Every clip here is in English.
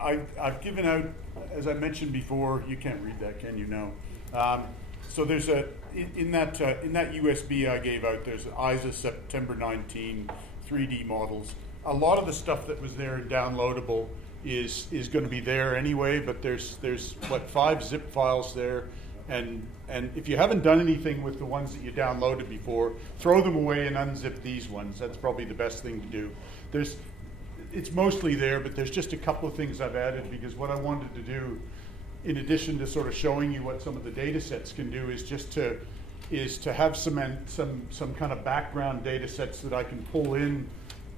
I've given out, as I mentioned before, you can't read that, can you? No. So there's in that USB I gave out, there's ISA September 19 3D models. A lot of the stuff that was there and downloadable is going to be there anyway, but there's what, 5 zip files there, and if you haven't done anything with the ones that you downloaded before, throw them away and unzip these ones. That's probably the best thing to do. It's mostly there, but there's just a couple of things I've added, because what I wanted to do, in addition to sort of showing you what some of the data sets can do, is just to have some kind of background data sets that I can pull in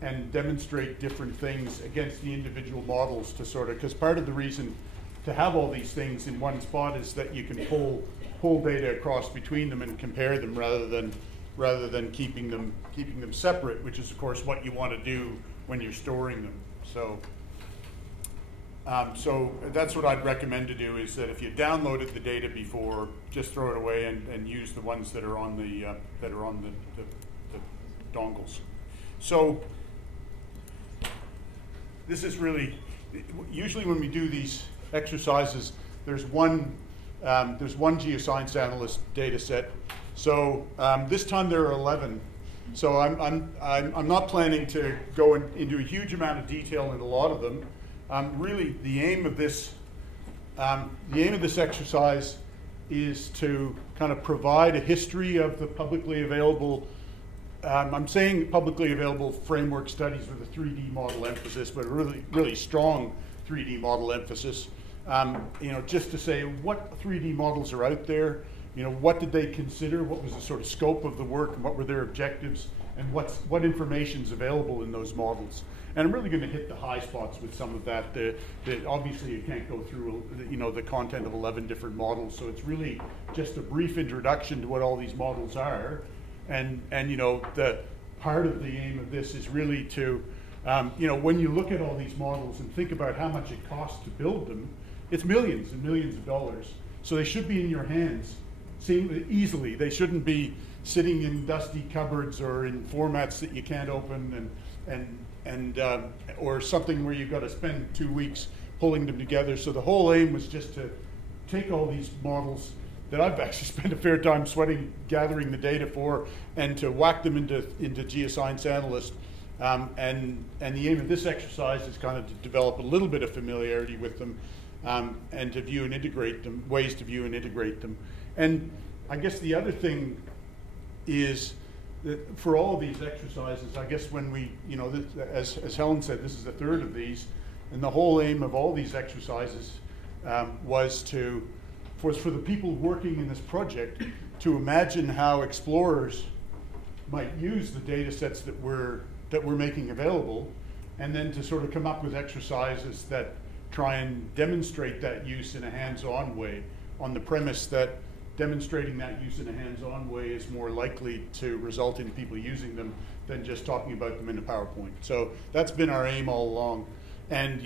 and demonstrate different things against the individual models, to sort of, because part of the reason to have all these things in one spot is that you can pull data across between them and compare them, rather than keeping them separate, which is of course what you want to do when you're storing them. So that's what I'd recommend to do, is that if you downloaded the data before, just throw it away and use the ones that are on the dongles. So this is really, usually when we do these exercises, there's one geoscience analyst data set. So this time there are 11. So I'm not planning to go into a huge amount of detail in a lot of them. Really, the aim of this exercise is to kind of provide a history of the publicly available. I'm saying publicly available framework studies with a 3D model emphasis, but a really strong 3D model emphasis. Just to say what 3D models are out there. What did they consider? What was the sort of scope of the work, and what were their objectives, and what information is available in those models? And I'm really going to hit the high spots with some of that. Obviously, you can't go through the content of 11 different models, so it's really just a brief introduction to what all these models are. And the part of the aim of this is really to, when you look at all these models and think about how much it costs to build them, it's millions and millions of dollars. So they should be in your hands easily. They shouldn't be sitting in dusty cupboards or in formats that you can't open, and or something where you've got to spend 2 weeks pulling them together. So the whole aim was just to take all these models that I've actually spent a fair time gathering the data for, and to whack them into geoscience analyst. And the aim of this exercise is kind of to develop a little bit of familiarity with them, and to view and integrate them, ways to view and integrate them. And I guess the other thing is that for all of these exercises, I guess when we, as Helen said, this is the third of these, and the whole aim of all these exercises was for the people working in this project to imagine how explorers might use the data sets that we're making available, and then to sort of come up with exercises that try and demonstrate that use in a hands-on way, on the premise that demonstrating that use in a hands-on way is more likely to result in people using them than just talking about them in a PowerPoint. So that's been our aim all along. And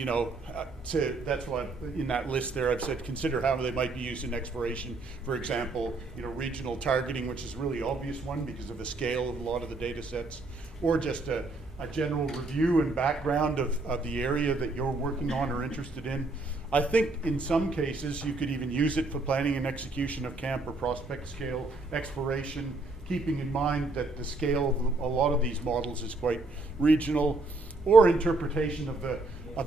that's why in that list there I've said consider how they might be used in exploration. For example, regional targeting, which is a really obvious one because of the scale of a lot of the data sets, or just a general review and background of the area that you're working on or interested in. I think in some cases you could even use it for planning and execution of camp or prospect scale exploration, keeping in mind that the scale of a lot of these models is quite regional, or interpretation of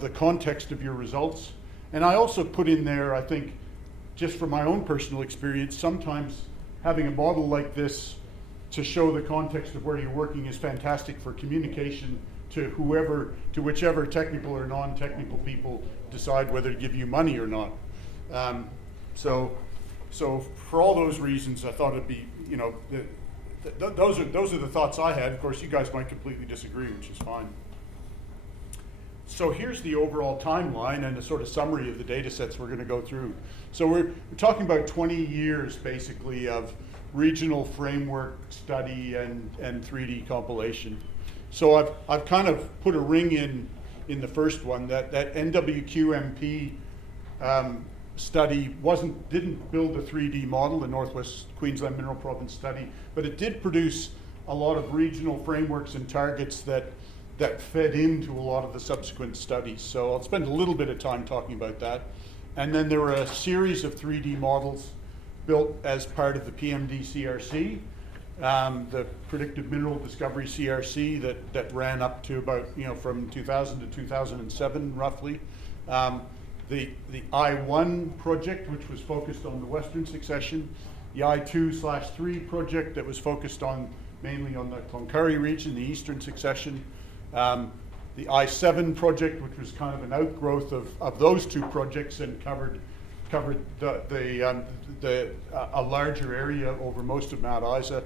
the context of your results. And I also put in there, I think, just from my own personal experience, sometimes having a model like this to show the context of where you're working is fantastic for communication to whichever technical or non-technical people decide whether to give you money or not. So for all those reasons, I thought it'd be, those are the thoughts I had. Of course, you guys might completely disagree, which is fine. So here's the overall timeline and a sort of summary of the data sets we're going to go through. So we're talking about 20 years, basically, of regional framework study and 3D compilation. So I've kind of put a ring in the first one, that NWQMP study didn't build a 3D model, the Northwest Queensland Mineral Province study, but it did produce a lot of regional frameworks and targets that that fed into a lot of the subsequent studies. So I'll spend a little bit of time talking about that. And then there were a series of 3D models built as part of the pmdCRC, the Predictive Mineral Discovery CRC that ran up to about, from 2000 to 2007 roughly. The I-1 project, which was focused on the Western Succession, the I-2/3 project that was focused mainly on the Cloncurry region, the Eastern Succession, the I-7 project, which was kind of an outgrowth of those two projects and covered a larger area over most of Mount Isa,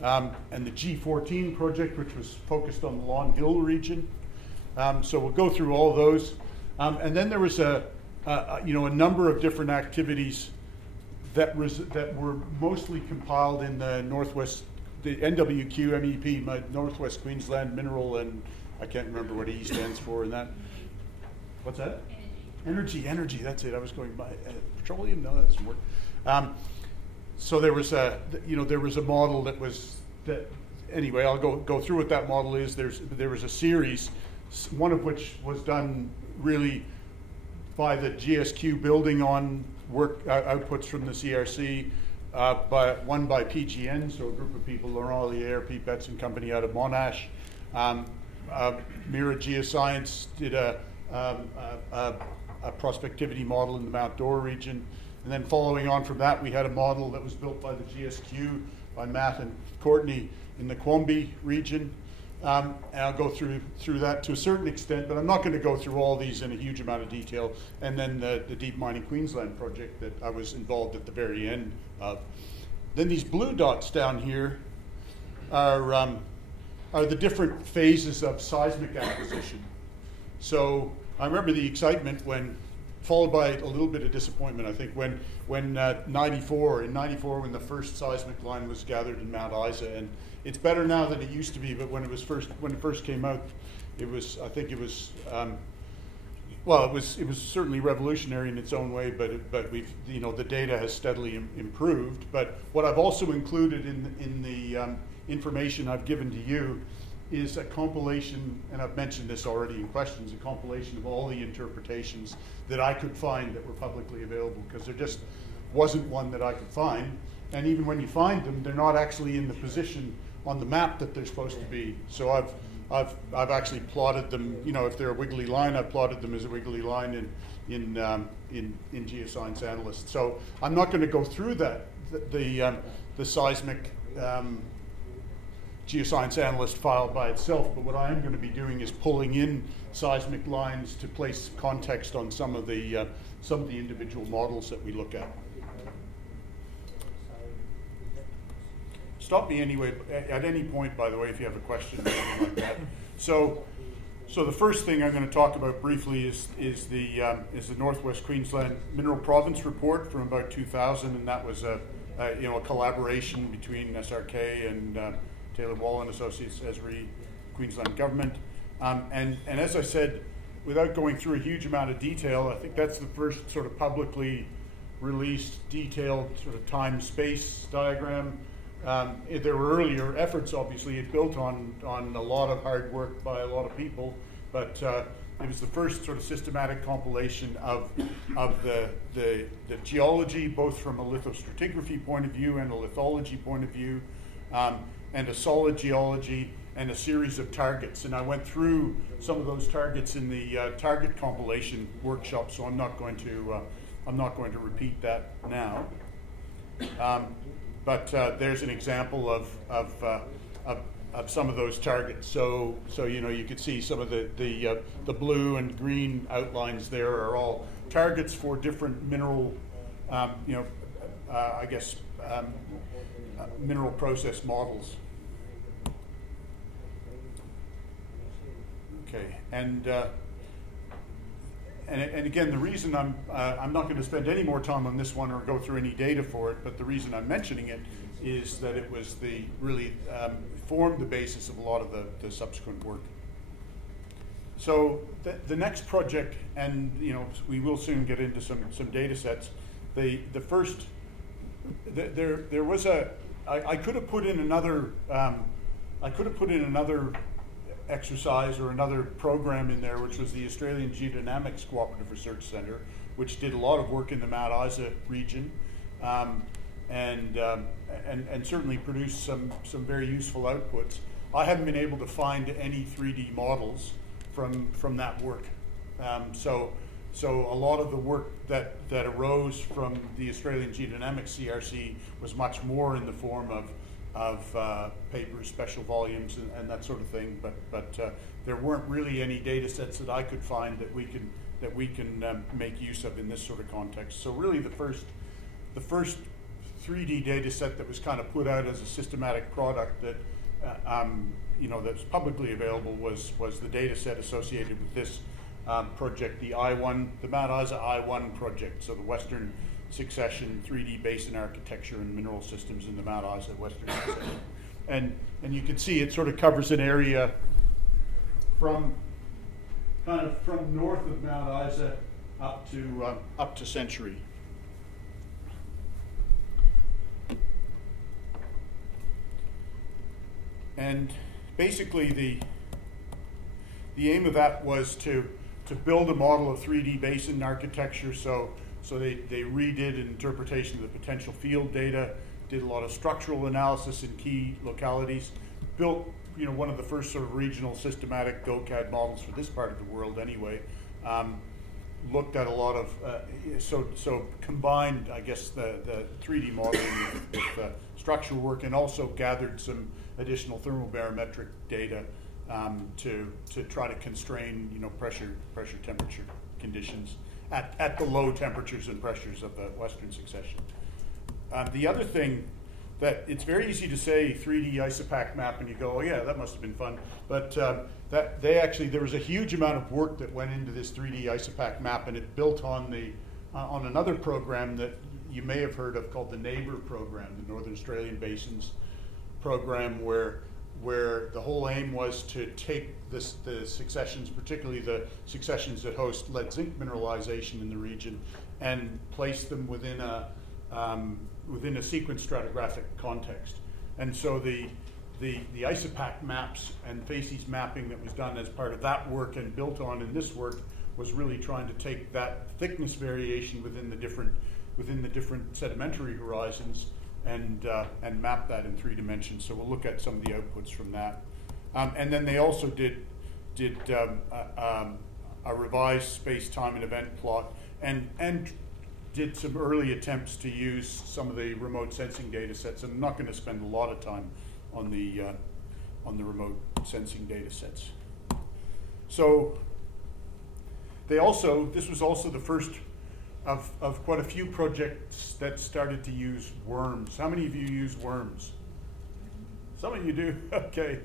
and the G14 project, which was focused on the Long Hill region. So we'll go through all those. And then there was a number of different activities that were mostly compiled in the NWQMP, Northwest Queensland Mineral, and I can't remember what E stands for in that. What's that? Energy, that's it. I was going by petroleum. No, that doesn't work. So there was a model anyway, I'll go through what that model is. There was a series, one of which was done really by the GSQ building on work outputs from the CRC, one by PGN, so a group of people, Laurent Lier, Pete Betts and company out of Monash. Mira Geoscience did a prospectivity model in the Mount Dore region. And then following on from that, we had a model that was built by the GSQ, by Matt and Courtney in the Quombi region. And I'll go through that to a certain extent, but I'm not going to go through all these in a huge amount of detail. And then the Deep Mining Queensland project that I was involved at the very end of. Then these blue dots down here are the different phases of seismic acquisition. So I remember the excitement followed by a little bit of disappointment, I think, when 94, when the first seismic line was gathered in Mount Isa. And it's better now than it used to be, but when it first came out, it was certainly revolutionary in its own way, but we've, the data has steadily improved. But what I've also included in the information I've given to you is a compilation, and I've mentioned this already in questions, a compilation of all the interpretations that I could find that were publicly available, because there just wasn't one that I could find. And even when you find them, they're not actually in the position on the map that they're supposed to be. So I've actually plotted them, if they're a wiggly line, I've plotted them as a wiggly line in Geoscience Analyst. So I'm not going to go through that, the seismic Geoscience Analyst file by itself, but what I am going to be doing is pulling in seismic lines to place context on some of the individual models that we look at. Stop me anyway at any point, by the way, if you have a question or anything like that. So the first thing I'm going to talk about briefly is the Northwest Queensland Mineral Province report from about 2000, and that was a collaboration between SRK and Taylor Wall and Associates, Esri, Queensland Government. And as I said, without going through a huge amount of detail, I think that's the first sort of publicly released detailed sort of time-space diagram. There were earlier efforts, obviously. It built on a lot of hard work by a lot of people, but it was the first sort of systematic compilation of the geology, both from a lithostratigraphy point of view and a lithology point of view, and a solid geology and a series of targets. And I went through some of those targets in the target compilation workshop, so I'm not going to repeat that now. But there's an example of some of those targets. So you could see some of the blue and green outlines there are all targets for different mineral, mineral process models. Okay, and again, the reason I'm not going to spend any more time on this one or go through any data for it, but the reason I'm mentioning it is that it was formed the basis of a lot of the subsequent work. So the next project, and we will soon get into some data sets. The first, there was I could have put in another exercise or another program in there, which was the Australian Geodynamics Cooperative Research Centre, which did a lot of work in the Mount Isa region, and certainly produced some very useful outputs. I haven't been able to find any 3D models from that work. So a lot of the work that arose from the Australian Geodynamics CRC was much more in the form of papers, special volumes, and that sort of thing. But there weren't really any data sets that I could find that we can make use of in this sort of context. So really, the first 3D data set that was kind of put out as a systematic product that that's publicly available was the data set associated with this project, the Mount Isa I-1 project, so the Western Succession 3D Basin Architecture and Mineral Systems in the Mount Isa Western Succession. And you can see it sort of covers an area from north of Mount Isa up to Century. And basically the aim of that was to build a model of 3D basin architecture. So they redid an interpretation of the potential field data, did a lot of structural analysis in key localities, built one of the first sort of regional systematic GOCAD models for this part of the world anyway. Looked at a lot of, so combined, I guess, the 3D modeling with structural work, and also gathered some additional thermobarometric data to try to constrain, pressure temperature conditions at the low temperatures and pressures of the Western Succession. The other thing that it's very easy to say 3D ISOPAC map, and you go, oh yeah, that must have been fun. But there was a huge amount of work that went into this 3D ISOPAC map, and it built on on another program that you may have heard of called the NEIGHBOR program, the Northern Australian Basins program, where the whole aim was to take the successions, particularly the successions that host lead zinc mineralization in the region, and place them within a sequence stratigraphic context. And so the ISOPAC maps and facies mapping that was done as part of that work and built on in this work was really trying to take that thickness variation within the different sedimentary horizons and map that in 3 dimensions. So we'll look at some of the outputs from that. And then they also did a revised space, time, and event plot, and did some early attempts to use some of the remote sensing data sets. I'm not going to spend a lot of time on the remote sensing data sets. So this was also the first of quite a few projects that started to use worms. How many of you use worms? Some of you do. Okay.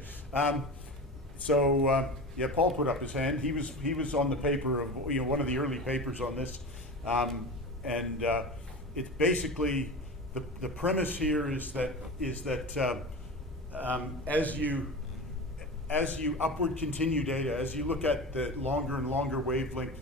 Yeah, Paul put up his hand. He was on the paper of one of the early papers on this, and it's basically the premise here is that as you upward continue data, as you look at the longer and longer wavelength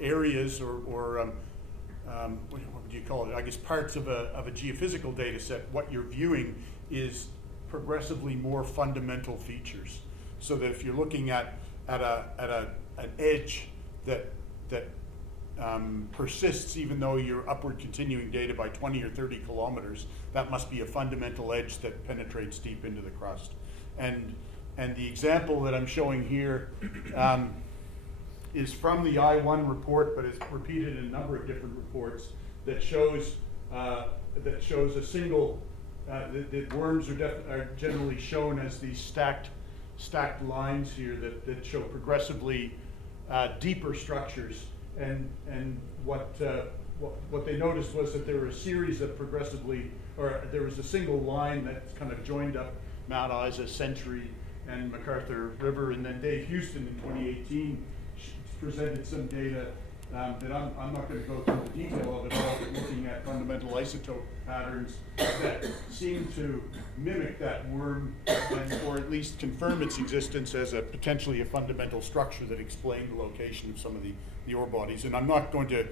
areas or what would you call it? I guess parts of a geophysical data set, what you're viewing is progressively more fundamental features. So that if you're looking at an edge that persists even though you're upward continuing data by 20 or 30 kilometers, that must be a fundamental edge that penetrates deep into the crust. And the example that I'm showing here is from the I-1 report, but it's repeated in a number of different reports that shows a single. The worms are generally shown as these stacked lines here that show progressively deeper structures. And what they noticed was that there were a series of there was a single line that kind of joined up Mount Isa, Century, and MacArthur River. And then Dave Houston in 2018 presented some data that I'm not going to go through the detail of it all, but looking at fundamental isotope patterns that seem to mimic that worm, or at least confirm its existence as potentially a fundamental structure that explained the location of some of the ore bodies. And I'm not going to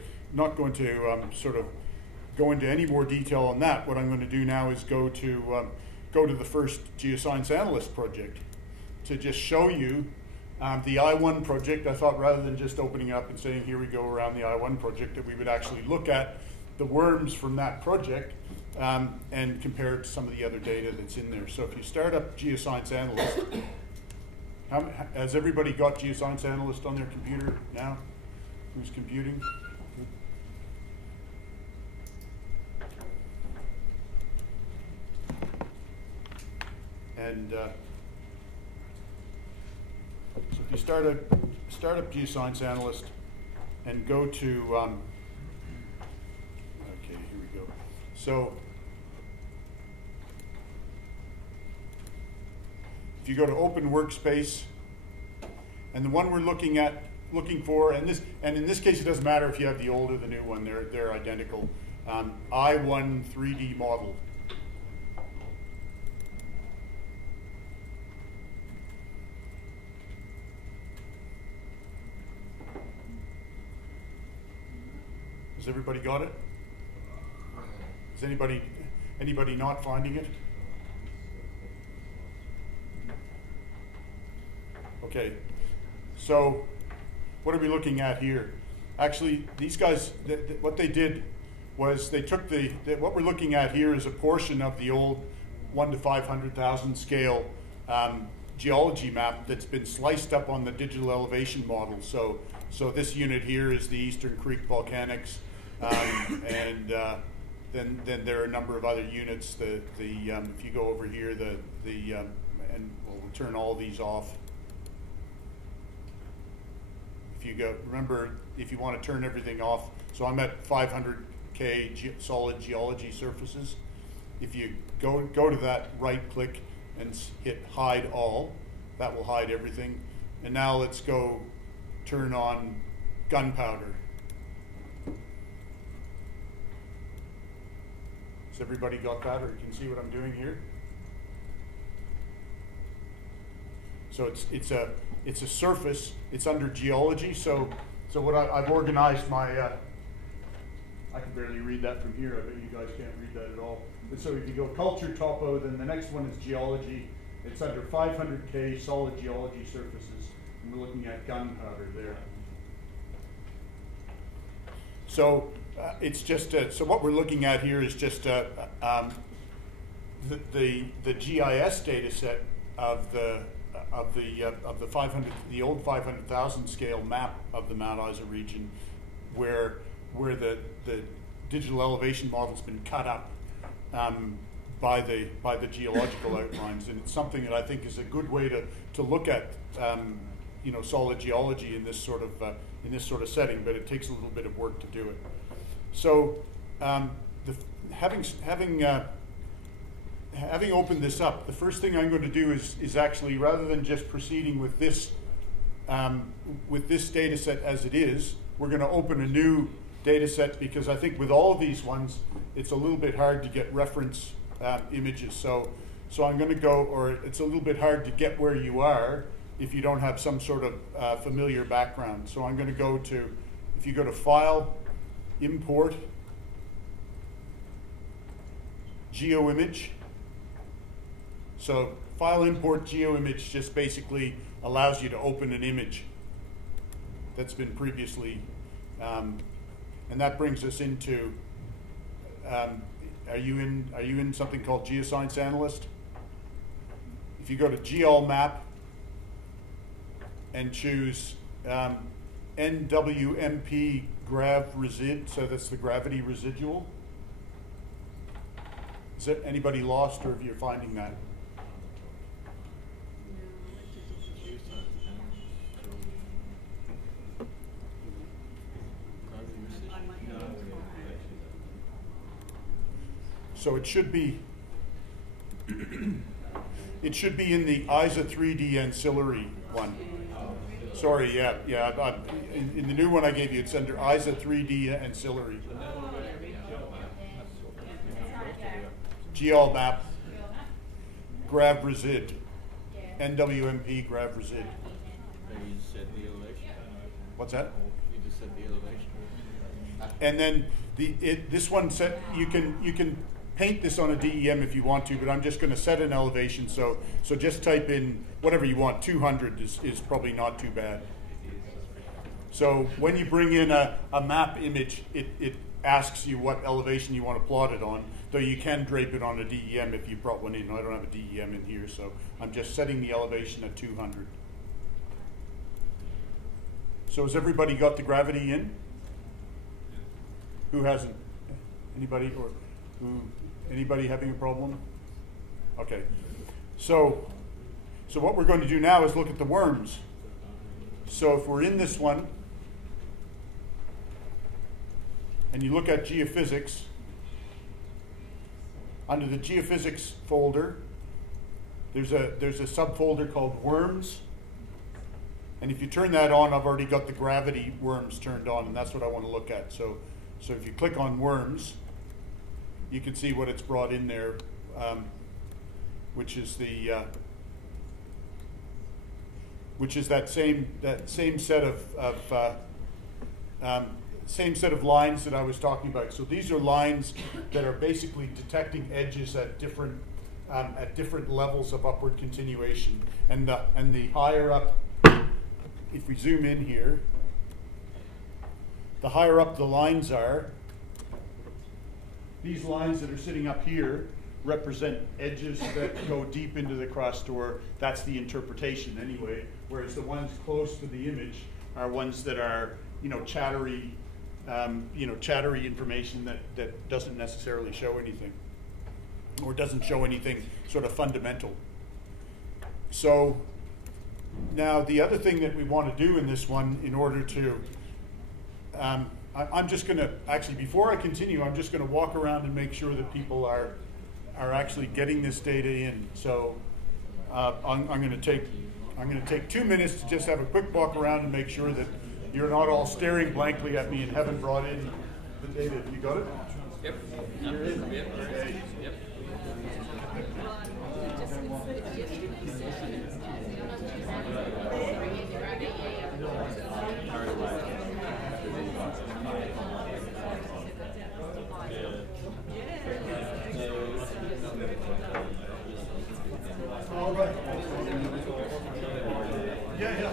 sort of go into any more detail on that. What I'm going to do now is go go to the first geoscience analyst project to just show you the I1 project. I thought rather than just opening up and saying, here we go around the I1 project, that we would actually look at the worms from that project and compare it to some of the other data that's in there. So if you start up Geoscience Analyst, has everybody got Geoscience Analyst on their computer now? Who's computing? And so if you start up Geoscience Analyst and go to, okay, here we go. So if you go to Open Workspace, and the one we're looking for, and in this case it doesn't matter if you have the old or the new one; they're identical. I1 3D model. Has everybody got it? Is anybody not finding it? Okay, so what are we looking at here? Actually, these guys, what they did was they took what we're looking at here is a portion of the old 1 to 500,000 scale geology map that's been sliced up on the digital elevation model. So this unit here is the Eastern Creek Volcanics, and then there are a number of other units. If you go over here, and we'll turn all these off. If you go, remember, if you want to turn everything off, so I'm at 500K solid geology surfaces. If you go to that, right click and hit hide all, that will hide everything. And now let's go turn on gunpowder. Has everybody got that, or you can see what I'm doing here? So it's a surface. It's under geology. So what I've organized my. I can barely read that from here. I bet you guys can't read that at all. But so if you go culture topo, then the next one is geology. It's under 500K solid geology surfaces, and we're looking at gunpowder there. So it's just so what we're looking at here is just the GIS data set of the old 500,000 scale map of the Mount Isa region, where the digital elevation model's been cut up by the geological outlines, and it's something that I think is a good way to look at solid geology in this sort of setting, but it takes a little bit of work to do it. So having opened this up, the first thing I'm going to do is actually, rather than just proceeding with this data set as it is, we're going to open a new data set, because I think with all of these ones, it's a little bit hard to get reference images. So I'm going to go, or it's a little bit hard to get where you are if you don't have some sort of familiar background. So I'm going to go to, if you go to File, Import, GeoImage. So File, Import, GeoImage just basically allows you to open an image that's been previously, and that brings us into, are you in something called Geoscience Analyst? If you go to Geol Map and choose NWMP Grav Resid, so that's the gravity residual. Is there anybody lost, or if you're finding that? So it should be in the ISA 3D ancillary one. Sorry, yeah. In the new one I gave you, it's under ISA 3D ancillary. Geol Map, Grav Resid, NWMP Grav Resid. You said the elevation. What's that? You just said the elevation. And then this one set, you can paint this on a DEM if you want to, but I'm just going to set an elevation. So just type in whatever you want. 200 is probably not too bad. So when you bring in a map image, it asks you what elevation you want to plot it on, though you can drape it on a DEM if you brought one in. I don't have a DEM in here, so I'm just setting the elevation at 200. So has everybody got the gravity in? Who hasn't? Anybody anybody having a problem? Okay. So what we're going to do now is look at the worms. So if we're in this one, and you look at geophysics, under the geophysics folder, there's a subfolder called worms. And if you turn that on, I've already got the gravity worms turned on, and that's what I want to look at. So if you click on worms, you can see what it's brought in there, which is that same set of lines that I was talking about. So these are lines that are basically detecting edges at different levels of upward continuation, and the higher up. If we zoom in here, the higher up the lines are, these lines that are sitting up here represent edges that go deep into the crust, or that's the interpretation anyway, whereas the ones close to the image are ones that are, chattery information that doesn't necessarily show anything, or doesn't show anything sort of fundamental. So now the other thing that we want to do in this one, in order to, I'm just going to, actually before I continue, I'm just going to walk around and make sure that people are actually getting this data in. So I'm going to take 2 minutes to just have a quick walk around and make sure that you're not all staring blankly at me and haven't brought in the data. You got it? Yep. You're in? Yep. Okay. Yep. All right. Yeah.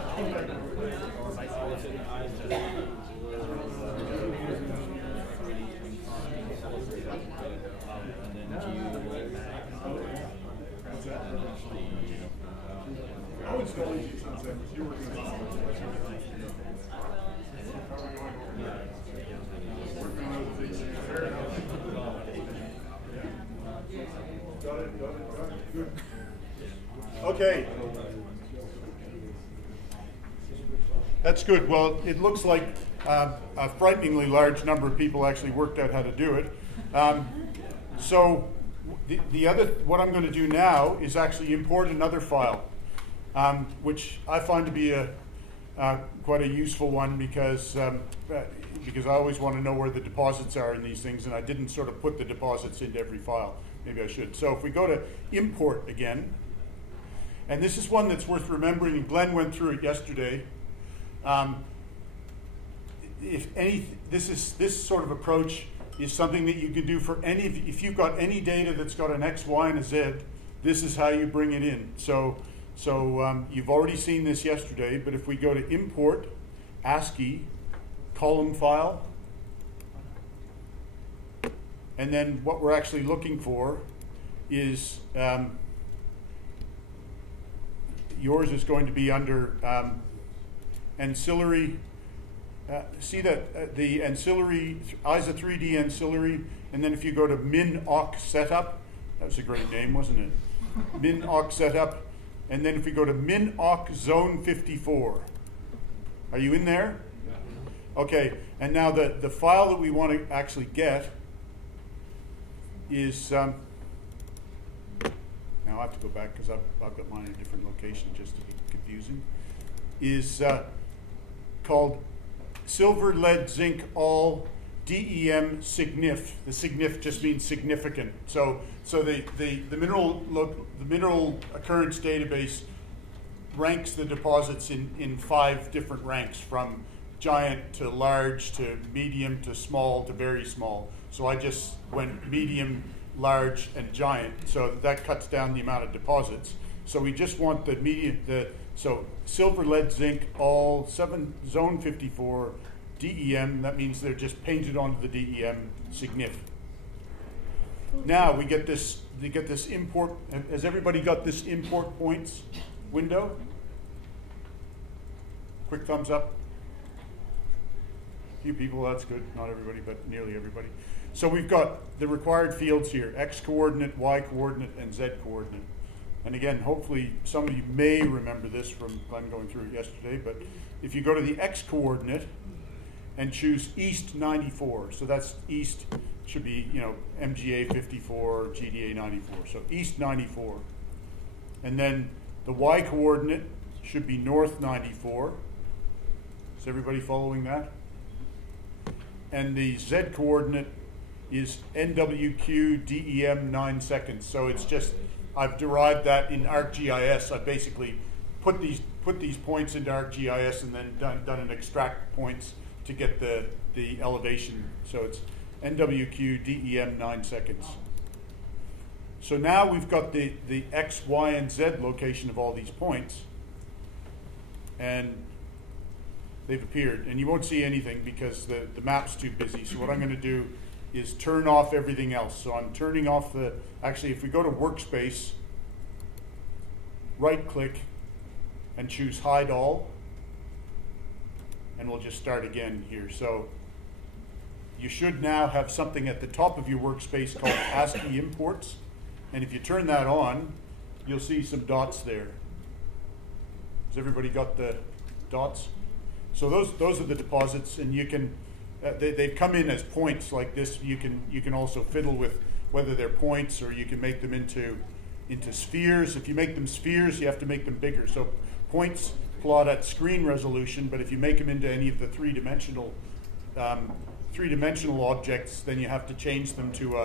Good. Okay. That's good. Well, it looks like a frighteningly large number of people actually worked out how to do it. So what I'm going to do now is actually import another file, which I find to be quite a useful one because I always want to know where the deposits are in these things, and I didn't sort of put the deposits into every file. Maybe I should. So if we go to import again, and this is one that's worth remembering, and Glenn went through it yesterday. This sort of approach is something that you can do for if you've got any data that's got an X, Y, and a Z, this is how you bring it in. So you've already seen this yesterday, but if we go to import ASCII column file, and then what we're actually looking for is yours is going to be under ancillary. See that the ancillary, ISA 3D ancillary, and then if you go to min-awk setup, that was a great name, wasn't it? Min-awk setup, and then if we go to min-awk zone 54. Are you in there? Okay, and now the file that we want to actually get is, now I'll have to go back because I've got mine in a different location just to be confusing, is called silver, lead, zinc, all, DEM, signif. The signif just means significant. So the mineral occurrence database ranks the deposits in 5 different ranks, from giant to large to medium to small to very small. So I just went medium large, and giant, so that cuts down the amount of deposits. So we just want the median, so silver, lead, zinc, all 7 zone 54, DEM, that means they're just painted onto the DEM signif. Now we get this import. Has everybody got this import points window? Quick thumbs up. A few people, that's good. Not everybody, but nearly everybody. So we've got the required fields here: X coordinate, Y coordinate, and Z coordinate. And again, hopefully some of you may remember this from Glenn going through it yesterday, but if you go to the X coordinate and choose East 94, so that's East, should be, MGA 54, GDA 94, so East 94. And then the Y coordinate should be North 94. Is everybody following that? And the Z coordinate is NWQ DEM 9 seconds. So it's just, I've derived that in ArcGIS. I basically put these points into ArcGIS and then done an extract points to get the elevation. So it's NWQ DEM 9 seconds. So now we've got the X, Y, and Z location of all these points. And they've appeared. And you won't see anything because the map's too busy. So what I'm going to do is turn off everything else. So I'm turning off actually if we go to workspace, right click and choose hide all, and we'll just start again here. So you should now have something at the top of your workspace called ASCII imports, and if you turn that on, you'll see some dots there. Has everybody got the dots? So those are the deposits, and you can they've come in as points like this. You can also fiddle with whether they're points, or you can make them into spheres. If you make them spheres, you have to make them bigger. So points plot at screen resolution, but if you make them into any of the three-dimensional objects, then you have to change them to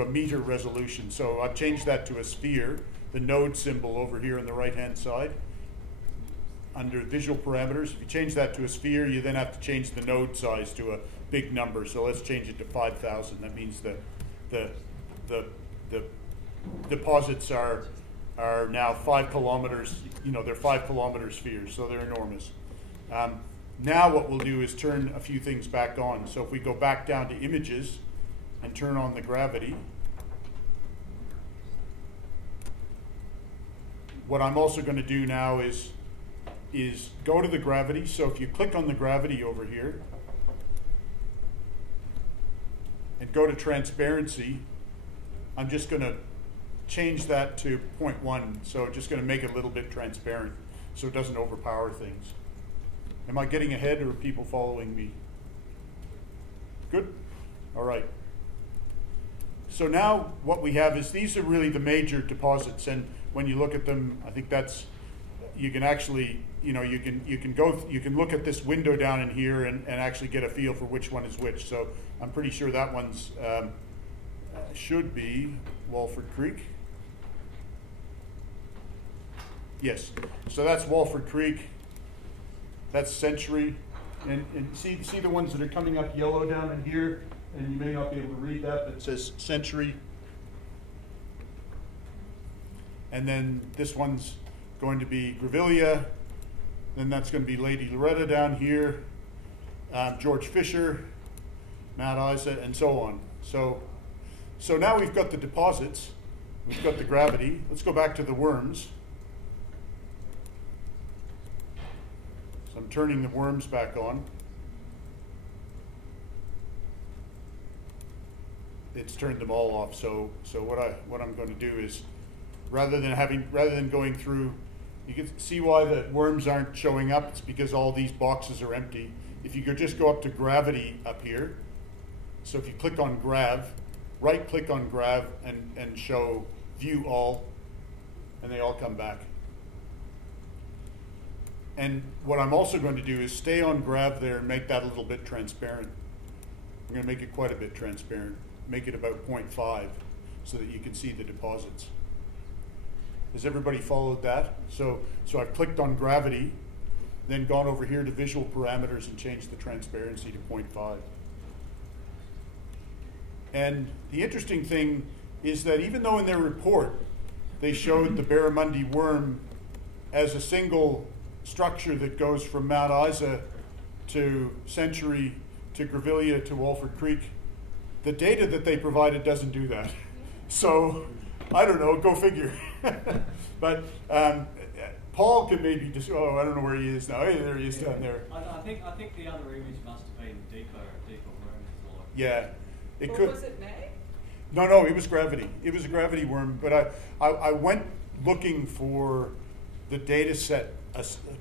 a meter resolution. So I've changed that to a sphere, the node symbol over here on the right-hand side. Under visual parameters, if you change that to a sphere, you then have to change the node size to a big number. So let's change it to 5,000. That means the deposits are now 5 kilometers. They're 5 kilometer spheres, so they're enormous. Now what we'll do is turn a few things back on. So if we go back down to images and turn on the gravity, what I'm also going to do now is go to the gravity. So if you click on the gravity over here and go to transparency, I'm just going to change that to 0.1. So just going to make it a little bit transparent so it doesn't overpower things. Am I getting ahead, or are people following me? Good? All right. So now what we have is these are really the major deposits, and when you look at them, I think that's, you can actually, you can look at this window down in here and actually get a feel for which one is which. So I'm pretty sure that one's should be Walford Creek. Yes, so that's Walford Creek. That's Century, and see the ones that are coming up yellow down in here, and you may not be able to read that, but it says Century. And then this one's going to be Grevillea, then that's going to be Lady Loretta down here, George Fisher, Mount Isa, and so on. So now we've got the deposits, we've got the gravity. Let's go back to the worms. So I'm turning the worms back on. It's turned them all off. So what I'm going to do is, rather than going through, you can see why the worms aren't showing up. It's because all these boxes are empty. If you could just go up to gravity up here, so if you click on grav, right click on grav and show view all, and they all come back. And what I'm also going to do is stay on grav there and make that a little bit transparent. I'm going to make it quite a bit transparent, make it about 0.5 so that you can see the deposits. Has everybody followed that? So I've clicked on gravity, then gone over here to visual parameters and changed the transparency to 0.5. And the interesting thing is that even though in their report they showed the Barramundi worm as a single structure that goes from Mount Isa to Century to Grevillea to Walford Creek, the data that they provided doesn't do that. So, I don't know, go figure. But Paul can maybe just, I don't know where he is now. Hey, there he is down there. I think the other image must have been deeper worm. Yeah. It or could. Was it May? No, it was gravity. It was a gravity worm, but I went looking for the data set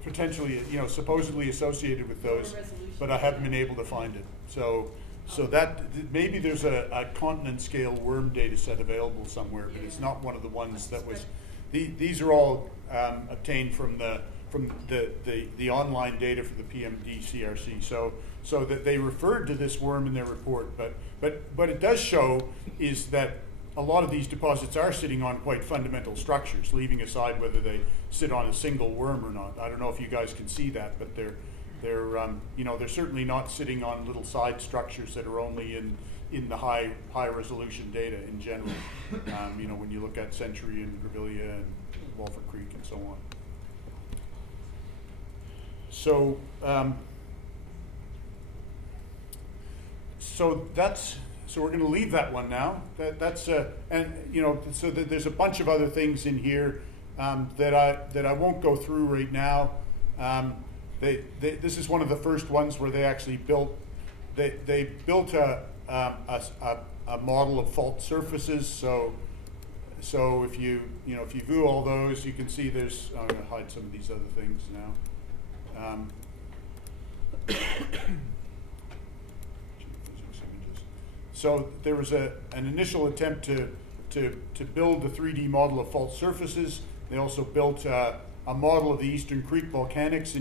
potentially, supposedly associated with those, but I haven't been able to find it. So that maybe there's a continent scale worm data set available somewhere, but it's not one of the ones that was. These are all obtained from the online data for the pmdCRC. So that they referred to this worm in their report, but what it does show is that a lot of these deposits are sitting on quite fundamental structures, leaving aside whether they sit on a single worm or not. I don't know if you guys can see that, but they're certainly not sitting on little side structures that are only in the high resolution data in general. When you look at Century and Grevillea and Walford Creek and so on. So we're going to leave that one now. So there's a bunch of other things in here that I won't go through right now. This is one of the first ones where they actually built. They built a model of fault surfaces. So if you view all those, you can see there's. I'm going to hide some of these other things now. So there was an initial attempt to build a 3D model of fault surfaces. They also built a model of the Eastern Creek volcanics,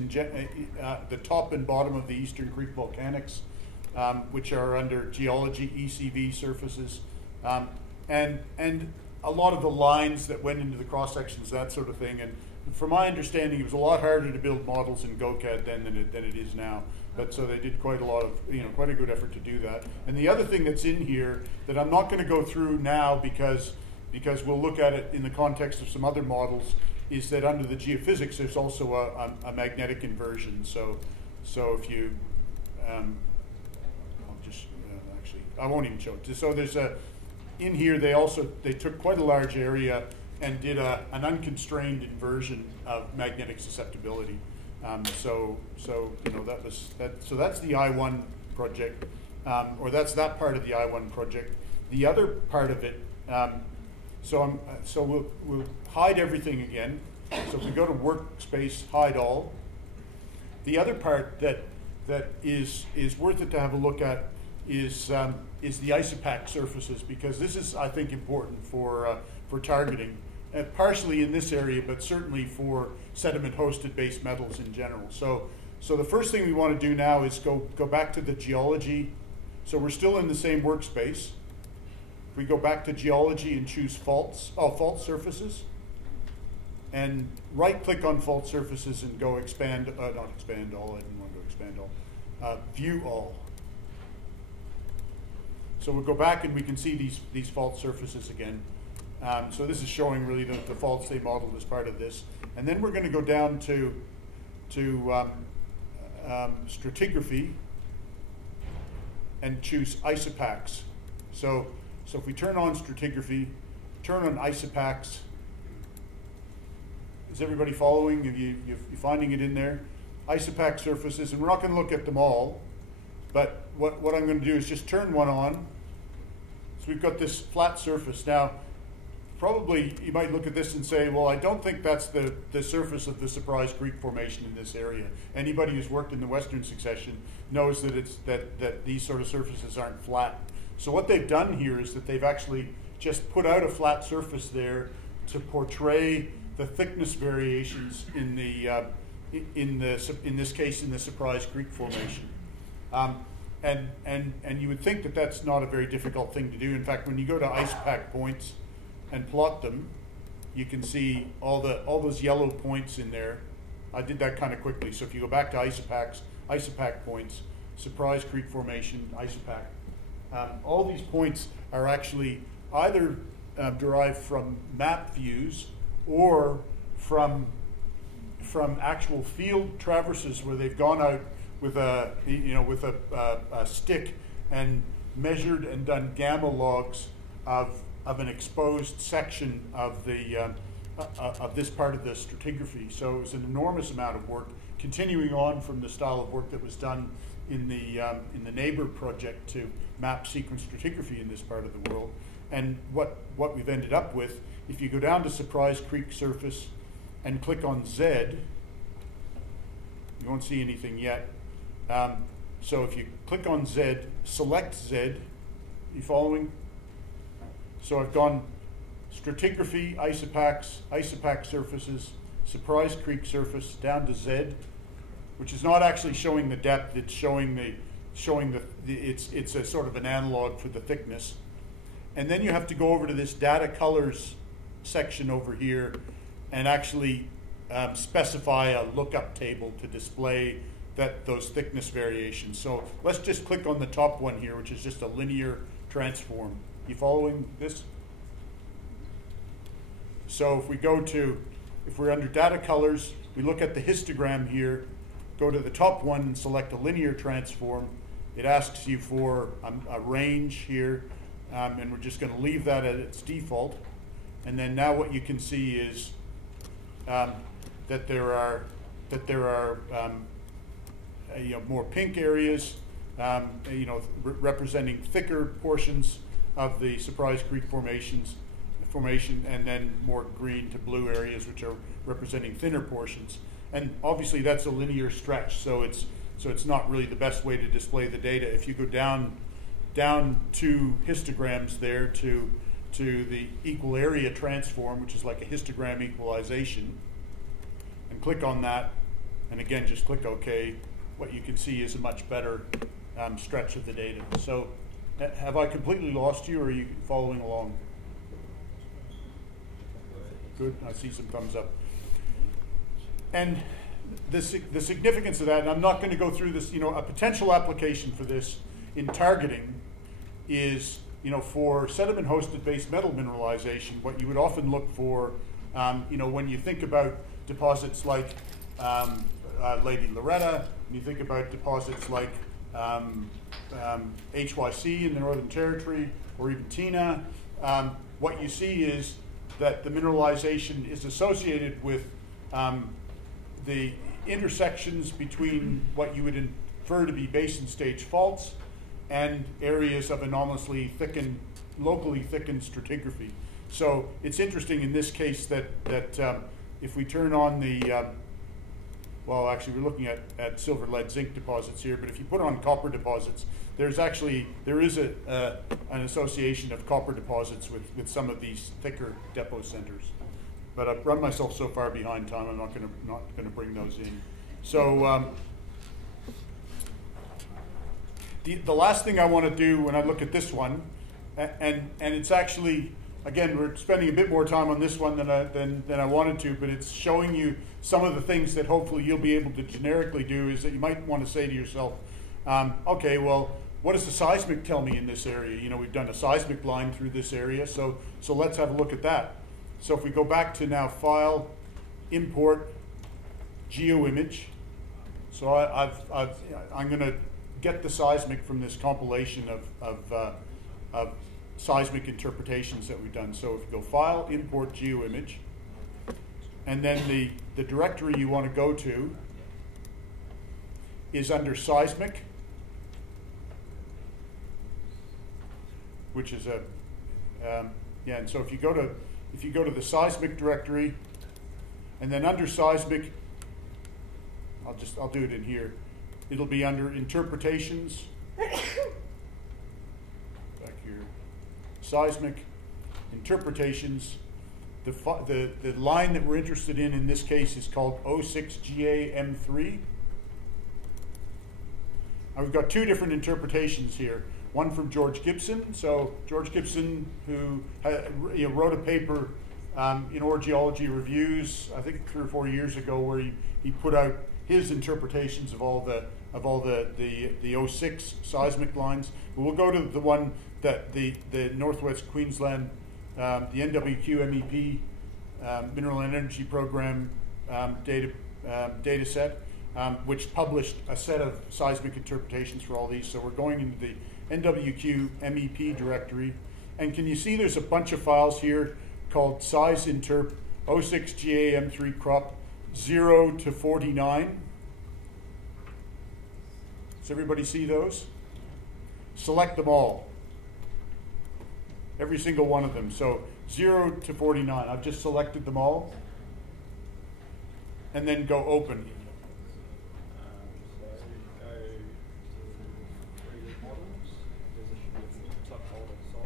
the top and bottom of the Eastern Creek volcanics, which are under geology ECV surfaces, and a lot of the lines that went into the cross sections, that sort of thing. And from my understanding, it was a lot harder to build models in GoCAD then than it is now. But so they did quite a good effort to do that. And the other thing that's in here that I'm not going to go through now because we'll look at it in the context of some other models is that under the geophysics there's also a magnetic inversion. So if you, I'll just actually I won't even show it. So there's in here they took quite a large area and did an unconstrained inversion of magnetic susceptibility. So that's the I1 project, or that's that part of the I1 project. The other part of it, so we'll hide everything again. So if we go to workspace, hide all. The other part that is worth it to have a look at is the isopack surfaces, because this is, I think, important for targeting. Partially in this area, but certainly for sediment-hosted base metals in general. So the first thing we want to do now is go back to the geology. So we're still in the same workspace. We go back to geology and choose fault surfaces, and right-click on fault surfaces and go expand. Not expand all. I didn't want to go expand all. View all. So we'll go back and we can see these fault surfaces again. So this is showing really the faults they modeled as part of this. And then we're going to go down to stratigraphy and choose isopacks. So if we turn on stratigraphy, turn on isopacks, is everybody following? You finding it in there? Isopack surfaces, and we're not going to look at them all, but what I'm going to do is just turn one on. So we've got this flat surface. Now, probably you might look at this and say, well, I don't think that's the surface of the Surprise Creek Formation in this area. Anybody who's worked in the Western Succession knows that these sort of surfaces aren't flat. So what they've done here is that they've actually just put out a flat surface there to portray the thickness variations in this case in the Surprise Creek Formation. And you would think that that's not a very difficult thing to do. In fact, when you go to isopack points and plot them, you can see all those yellow points in there. I did that kind of quickly. So if you go back to isopack points, Surprise Creek Formation, isopack, all these points are actually either derived from map views or from actual field traverses where they've gone out with a stick and measured and done gamma logs of an exposed section of the of this part of the stratigraphy. So it was an enormous amount of work, continuing on from the style of work that was done in the neighbor project to map sequence stratigraphy in this part of the world. And what we've ended up with, if you go down to Surprise Creek surface and click on Z, you won't see anything yet. So if you click on Z, select Z, you following? So I've gone stratigraphy, isopac surfaces, Surprise Creek surface, down to Z, which is not actually showing the depth, it's showing it's a sort of an analog for the thickness. And then you have to go over to this data colors section over here and actually specify a lookup table to display those thickness variations. So let's just click on the top one here, which is just a linear transform. You following this? So if we're under data colors, we look at the histogram here, go to the top one and select a linear transform. It asks you for a range here, and we're just going to leave that at its default. And then now what you can see is that there are more pink areas, representing thicker portions of the Surprise Creek formation, and then more green to blue areas, which are representing thinner portions. And obviously that's a linear stretch, so it's not really the best way to display the data. If you go down 2 histograms there to the equal area transform, which is like a histogram equalization, and click on that, and again just click OK, what you can see is a much better stretch of the data. So have I completely lost you, or are you following along? Good, I see some thumbs up. And the significance of that, and I'm not going to go through this, a potential application for this in targeting is, for sediment-hosted base metal mineralization, what you would often look for, when you think about deposits like Lady Loretta, when you think about deposits like HYC in the Northern Territory, or even Tina, what you see is that the mineralization is associated with the intersections between what you would infer to be basin stage faults and areas of anomalously thickened, locally thickened stratigraphy. So it's interesting in this case that if we turn on the, well, actually we're looking at silver, lead, zinc deposits here, but if you put on copper deposits, there is an association of copper deposits with some of these thicker depot centers. But I've run myself so far behind time, I'm not going to bring those in. So the last thing I want to do when I look at this one, and it's actually, again, we're spending a bit more time on this one than I wanted to, but it's showing you some of the things that hopefully you'll be able to generically do, is that you might want to say to yourself, okay, well, what does the seismic tell me in this area? We've done a seismic line through this area, so let's have a look at that. So if we go back to now File, Import, GeoImage. So I'm going to get the seismic from this compilation of seismic interpretations that we've done. So if you go File, Import, GeoImage, and then the directory you want to go to is under Seismic, which is and so if you go to the seismic directory, and then under seismic, I'll do it in here. It'll be under interpretations. Back here, seismic interpretations. The line that we're interested in this case is called 06GAM3. Now we've got 2 different interpretations here. One from George Gibson. So George Gibson, who wrote a paper in Ore Geology Reviews, I think 3 or 4 years ago, where he put out his interpretations of all the 06 seismic lines. But we'll go to the one that the Northwest Queensland the NWQMP Mineral and Energy Program data set, which published a set of seismic interpretations for all these. So we're going into the NWQMEP directory. And can you see there's a bunch of files here called size interp 06GAM3 crop 0 to 49. Does everybody see those? Select them all. Every single one of them. So 0 to 49. I've just selected them all. And then go open.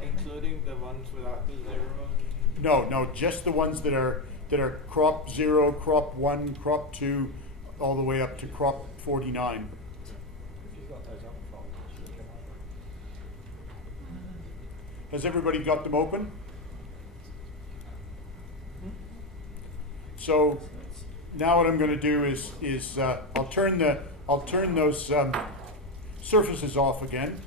Including the ones without the zero? No, just the ones that are crop 0, crop 1, crop 2, all the way up to crop 49. Has everybody got them open? So now what I'm going to do is I'll turn those surfaces off again.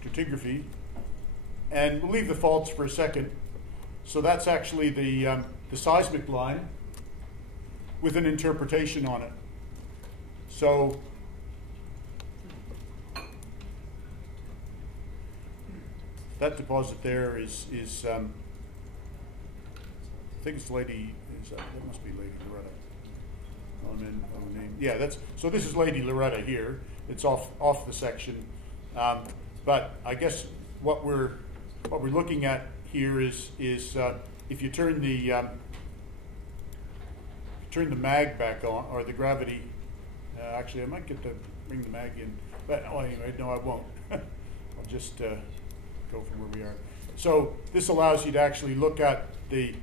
Stratigraphy, and we'll leave the faults for a second. So that's actually the seismic line with an interpretation on it. So that deposit there is I think it's Lady. That must be Lady Loretta. Yeah, so this is Lady Loretta here. It's off the section. But I guess what we're looking at here is if you turn the mag back on, or the gravity. Actually, I might get to bring the mag in, but anyway, no, I won't. I'll just go from where we are. So this allows you to actually look at the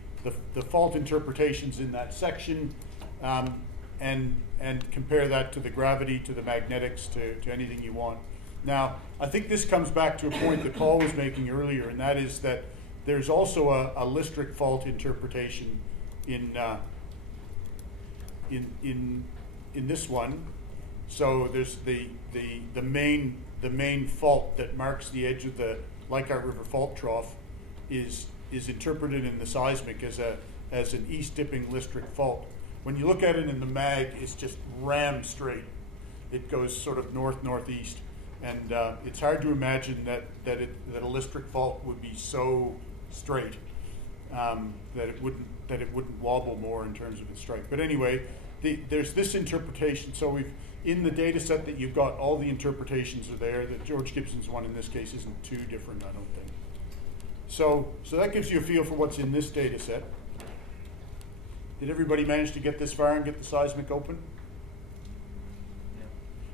fault interpretations in that section, and compare that to the gravity, to the magnetics, to anything you want. Now, I think this comes back to a point that Paul was making earlier, and that is that there's also a listric fault interpretation in this one. So there's the main fault that marks the edge of the Leichhardt River fault trough is interpreted in the seismic as an east-dipping listric fault. When you look at it in the mag, it's just rammed straight. It goes sort of north-northeast. And it's hard to imagine that a listric fault would be so straight that it wouldn't wobble more in terms of its strike. But anyway, there's this interpretation. So in the data set that you've got, all the interpretations are there. The George Gibson's one in this case isn't too different, I don't think. So that gives you a feel for what's in this data set. Did everybody manage to get this far and get the seismic open?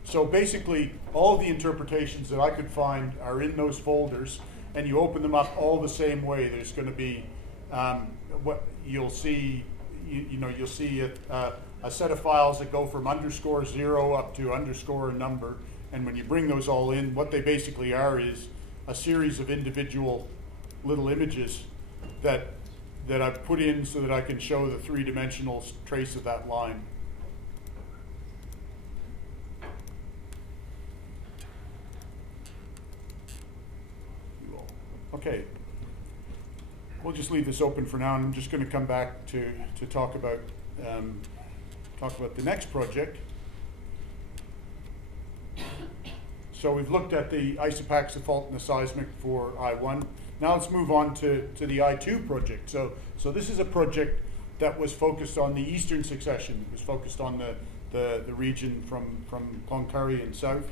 So basically, all of the interpretations that I could find are in those folders, and you open them up all the same way. There's going to be what you'll see. You'll see a set of files that go from _0 up to _ a number, and when you bring those all in, what they basically are is a series of individual little images that I've put in so that I can show the three-dimensional trace of that line. Okay, we'll just leave this open for now, and I'm just going to come back to talk about the next project. So we've looked at the isopaxic fault and the seismic for I1. Now let's move on to the I2 project. So this is a project that was focused on the eastern succession. It was focused on the region from Cloncurry and south.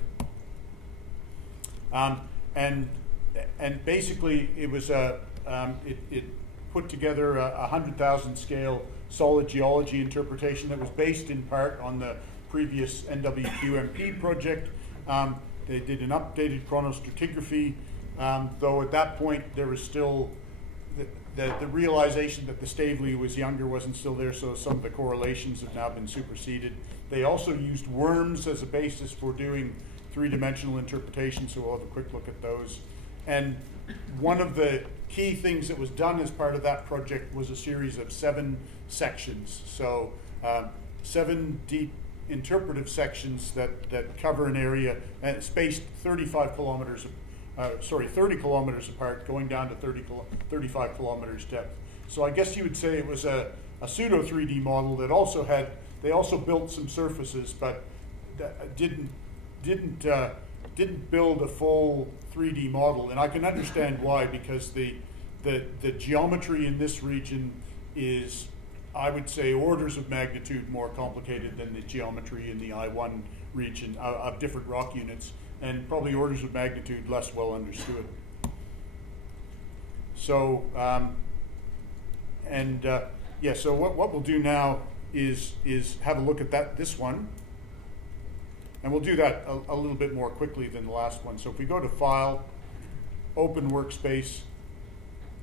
And basically, it was it put together a 100,000 scale solid geology interpretation that was based in part on the previous NWQMP project. They did an updated chronostratigraphy, though at that point there was still the realization that the Stavely was younger wasn't still there, so some of the correlations have now been superseded. They also used worms as a basis for doing three-dimensional interpretation, so we'll have a quick look at those. And one of the key things that was done as part of that project was a series of 7 sections. So 7 deep interpretive sections that cover an area and spaced 35 kilometers 30 kilometers apart, going down to 35 kilometers depth. So I guess you would say it was a pseudo 3D model that also had, they also built some surfaces, but didn't build a full 3D model. And I can understand why, because the geometry in this region is, I would say, orders of magnitude more complicated than the geometry in the I1 region of different rock units, and probably orders of magnitude less well understood. So, yeah, so what we'll do now is have a look at this one. And we'll do that a little bit more quickly than the last one. So if we go to File, Open Workspace,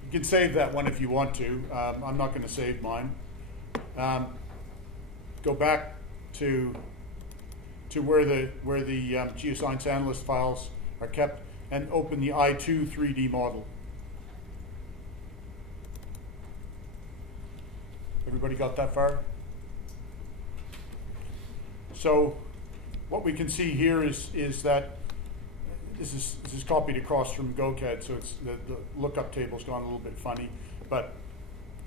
you can save that one if you want to. I'm not going to save mine. Go back to where the geoscience analyst files are kept, and open the I2 3D model. Everybody got that far? So what we can see here is that this is copied across from GoCAD, so it's the lookup table's gone a little bit funny, but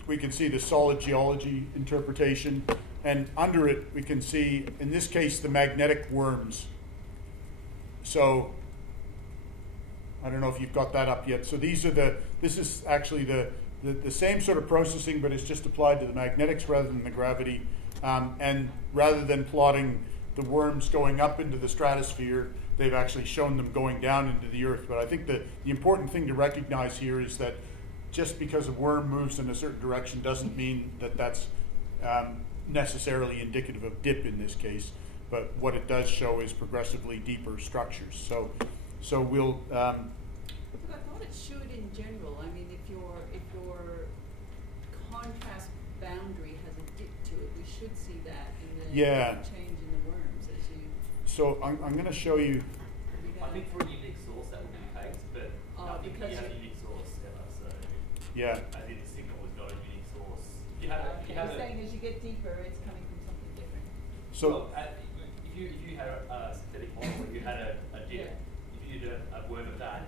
we can see the solid geology interpretation, and under it we can see, in this case, the magnetic worms. So I don't know if you've got that up yet. So this is actually the same sort of processing, but it's just applied to the magnetics rather than the gravity, and rather than plotting the worms going up into the stratosphere, they've actually shown them going down into the earth. But I think the important thing to recognize here is that just because a worm moves in a certain direction doesn't mean that that's necessarily indicative of dip in this case. But what it does show is progressively deeper structures. So we'll. But I thought it should in general. I mean, if your contrast boundary has a dip to it, we should see that in the change in the worms as you. So I'm going to show you. I think for a unique source that would be the case, but because you have a unique source ever, so yeah. I think the signal was not a unique source. You're saying as you get deeper, it's coming from something different. So if you had a synthetic model, if you had a dip, if you did a worm of that,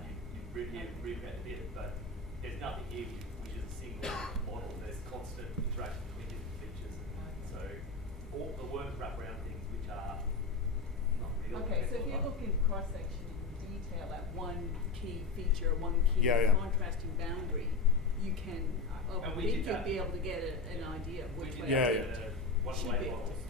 you'd reinvent the dip, but there's nothing here which is a single model. There's constant interaction between different features, so all the worms wrap around things which are not real. Okay, so if you look in cross-section in detail at one key feature, one key contrasting boundary, you can, you'd be able to get an idea of which way One way models.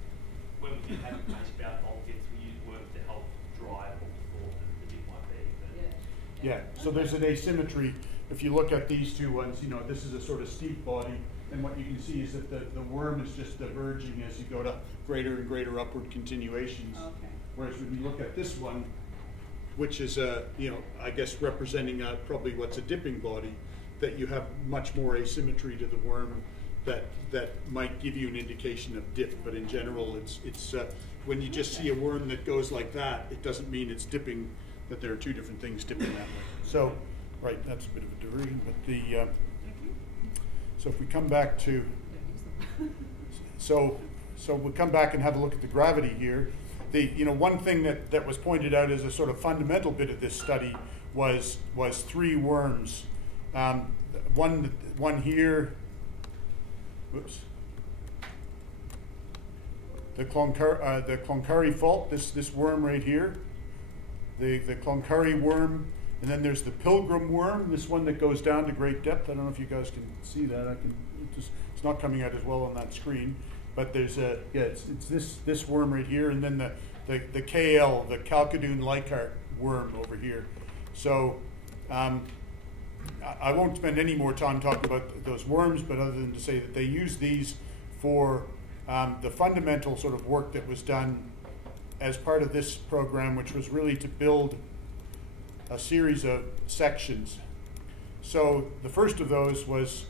When we did have information about objects, we used worms to help drive what we thought the dip might be. Yeah, so there's an asymmetry. If you look at these two ones, this is a sort of steep body, and what you can see is that the worm is just diverging as you go to greater and greater upward continuations. Okay. Whereas when you look at this one, which is I guess representing probably what's a dipping body, that you have much more asymmetry to the worm that might give you an indication of dip. But in general, it's when you just see a worm that goes like that, it doesn't mean it's dipping. That there are two different things dipping that way. So, right, that's a bit of a diversion. But so if we come back to so we'll come back and have a look at the gravity here. One thing that was pointed out as a sort of fundamental bit of this study was three worms. One here. Whoops. The Cloncurry fault. This worm right here. The Cloncurry worm, and then there's the Pilgrim worm. This one that goes down to great depth. I don't know if you guys can see that. It's not coming out as well on that screen. But there's it's this worm right here, and then the KL, the Chalcodon Leichhardt worm over here. So I won't spend any more time talking about those worms, but other than to say that they use these for the fundamental sort of work that was done as part of this program, which was really to build a series of sections. So the first of those was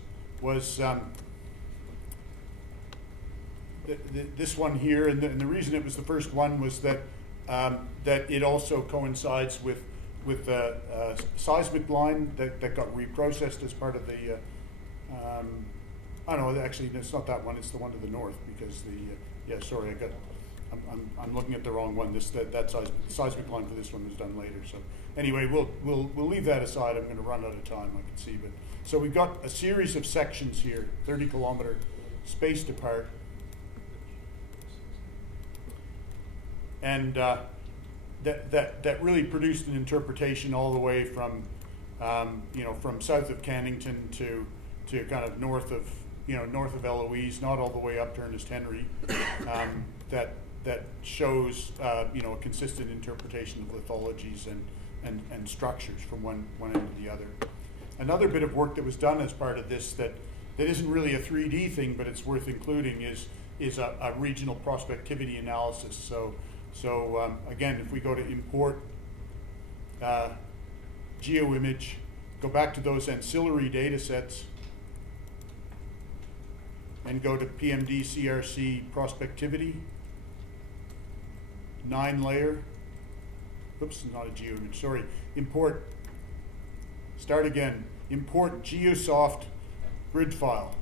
this one here, and the reason it was the first one was that that it also coincides with a seismic line that got reprocessed as part of the. I don't know. Actually, it's not that one. It's the one to the north because sorry, I'm looking at the wrong one. That seismic line for this one was done later. So anyway, we'll leave that aside. I'm going to run out of time, I can see. But so we've got a series of sections here, 30-kilometer spaced apart, and that really produced an interpretation all the way from from south of Cannington to kind of north of Eloise, not all the way up to Ernest Henry. That shows a consistent interpretation of lithologies and structures from one end to the other. Another bit of work that was done as part of this that isn't really a 3D thing, but it's worth including is a regional prospectivity analysis. So again, if we go to import GeoImage, go back to those ancillary data sets, and go to pmdCRC prospectivity, 9-layer. Oops, not a GeoImage, sorry. Import, start again. Import GeoSoft grid file.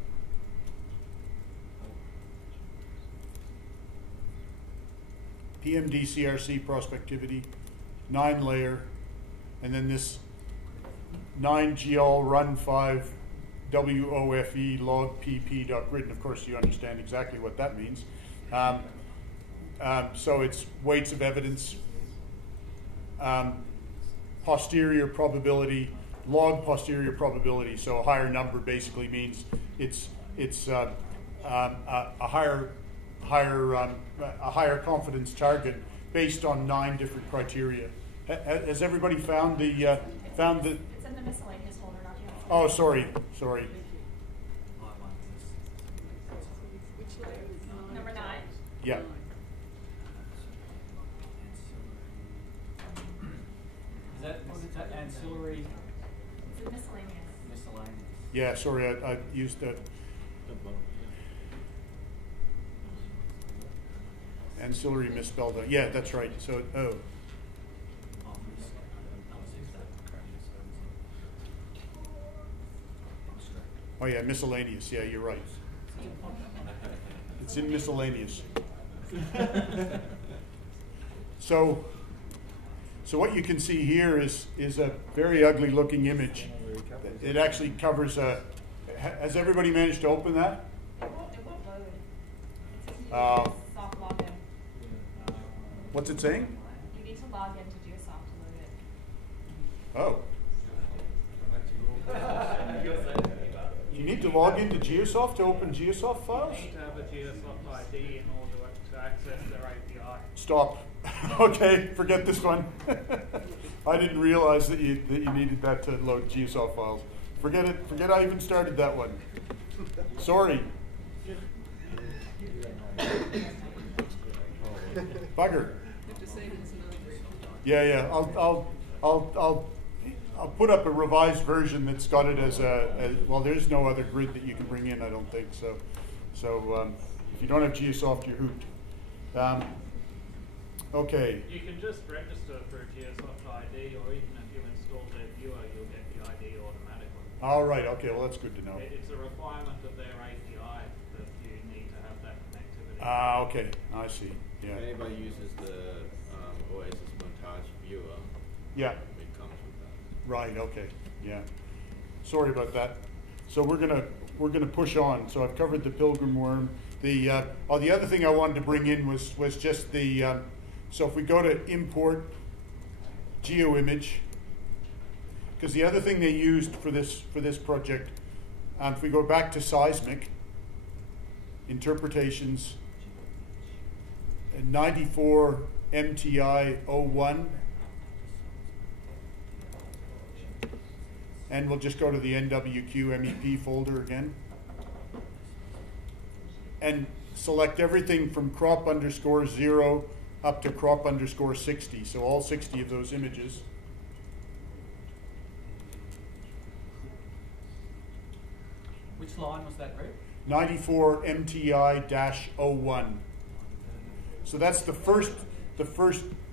pmdCRC prospectivity, 9-layer, and then this 9GL run 5 WOFE log pp.grid, and of course you understand exactly what that means. So it's weights of evidence, posterior probability, log posterior probability. So a higher number basically means it's a higher confidence target based on 9 different criteria. Has everybody found the It's in the miscellaneous folder, not the other. Oh, sorry. Which layer? Number 9. Yeah. Is that ancillary? It's in miscellaneous. Miscellaneous. Yeah, sorry, I used the ancillary misspelled. Yeah, that's right. So, oh yeah, miscellaneous. Yeah, you're right. It's in miscellaneous. So what you can see here is a very ugly looking image. It actually covers a. Has everybody managed to open that? It won't load. Soft login. What's it saying? You need to log into GeoSoft to load it. Oh. You need to log into GeoSoft to open GeoSoft files? You need to have a GeoSoft ID in order to access their API. Stop. Okay, forget this one. I didn't realize that you needed that to load GeoSoft files. Forget it. Forget I even started that one. Sorry. Bugger. Yeah. I'll put up a revised version that's got it as well. There's no other grid that you can bring in, I don't think. So if you don't have GeoSoft, you're hooped. Okay. You can just register for a GeoSoft ID, or even if you install their viewer, you'll get the ID automatically. All right. Okay. Well, that's good to know. It's a requirement of their API that you need to have that connectivity. Ah, okay. I see. Yeah. If anybody uses the Oasis Montage viewer, Yeah. it comes with that. Right. Okay. Yeah. Sorry about that. So we're gonna push on. So I've covered the pilgrim worm. The other thing I wanted to bring in was just the. So if we go to import GeoImage, because the other thing they used for this project, if we go back to seismic interpretations, 94 MTI 01, and we'll just go to the NWQMP folder again, and select everything from crop_0 up to crop_60, so all 60 of those images. Which line was that, Greg? 94 MTI-01. So that's the first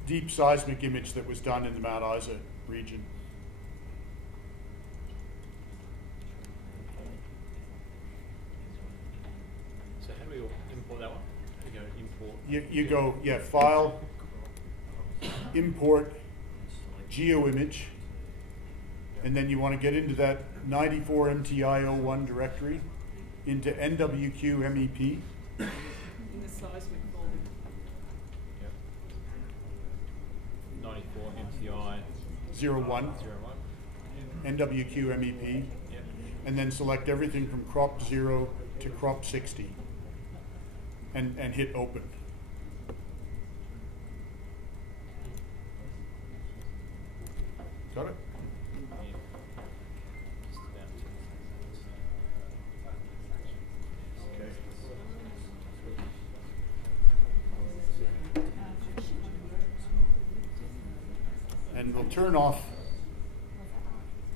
deep seismic image that was done in the Mount Isa region. So how do we import that one? We go import you go, File, Import, GeoImage, and then you want to get into that 94MTI01 directory, into NWQMEP. In the seismic folder. Yep. 94 MTI 01, NWQMEP, Yep. and then select everything from crop 0 to crop 60, and hit open. Got it? Okay. And we'll turn off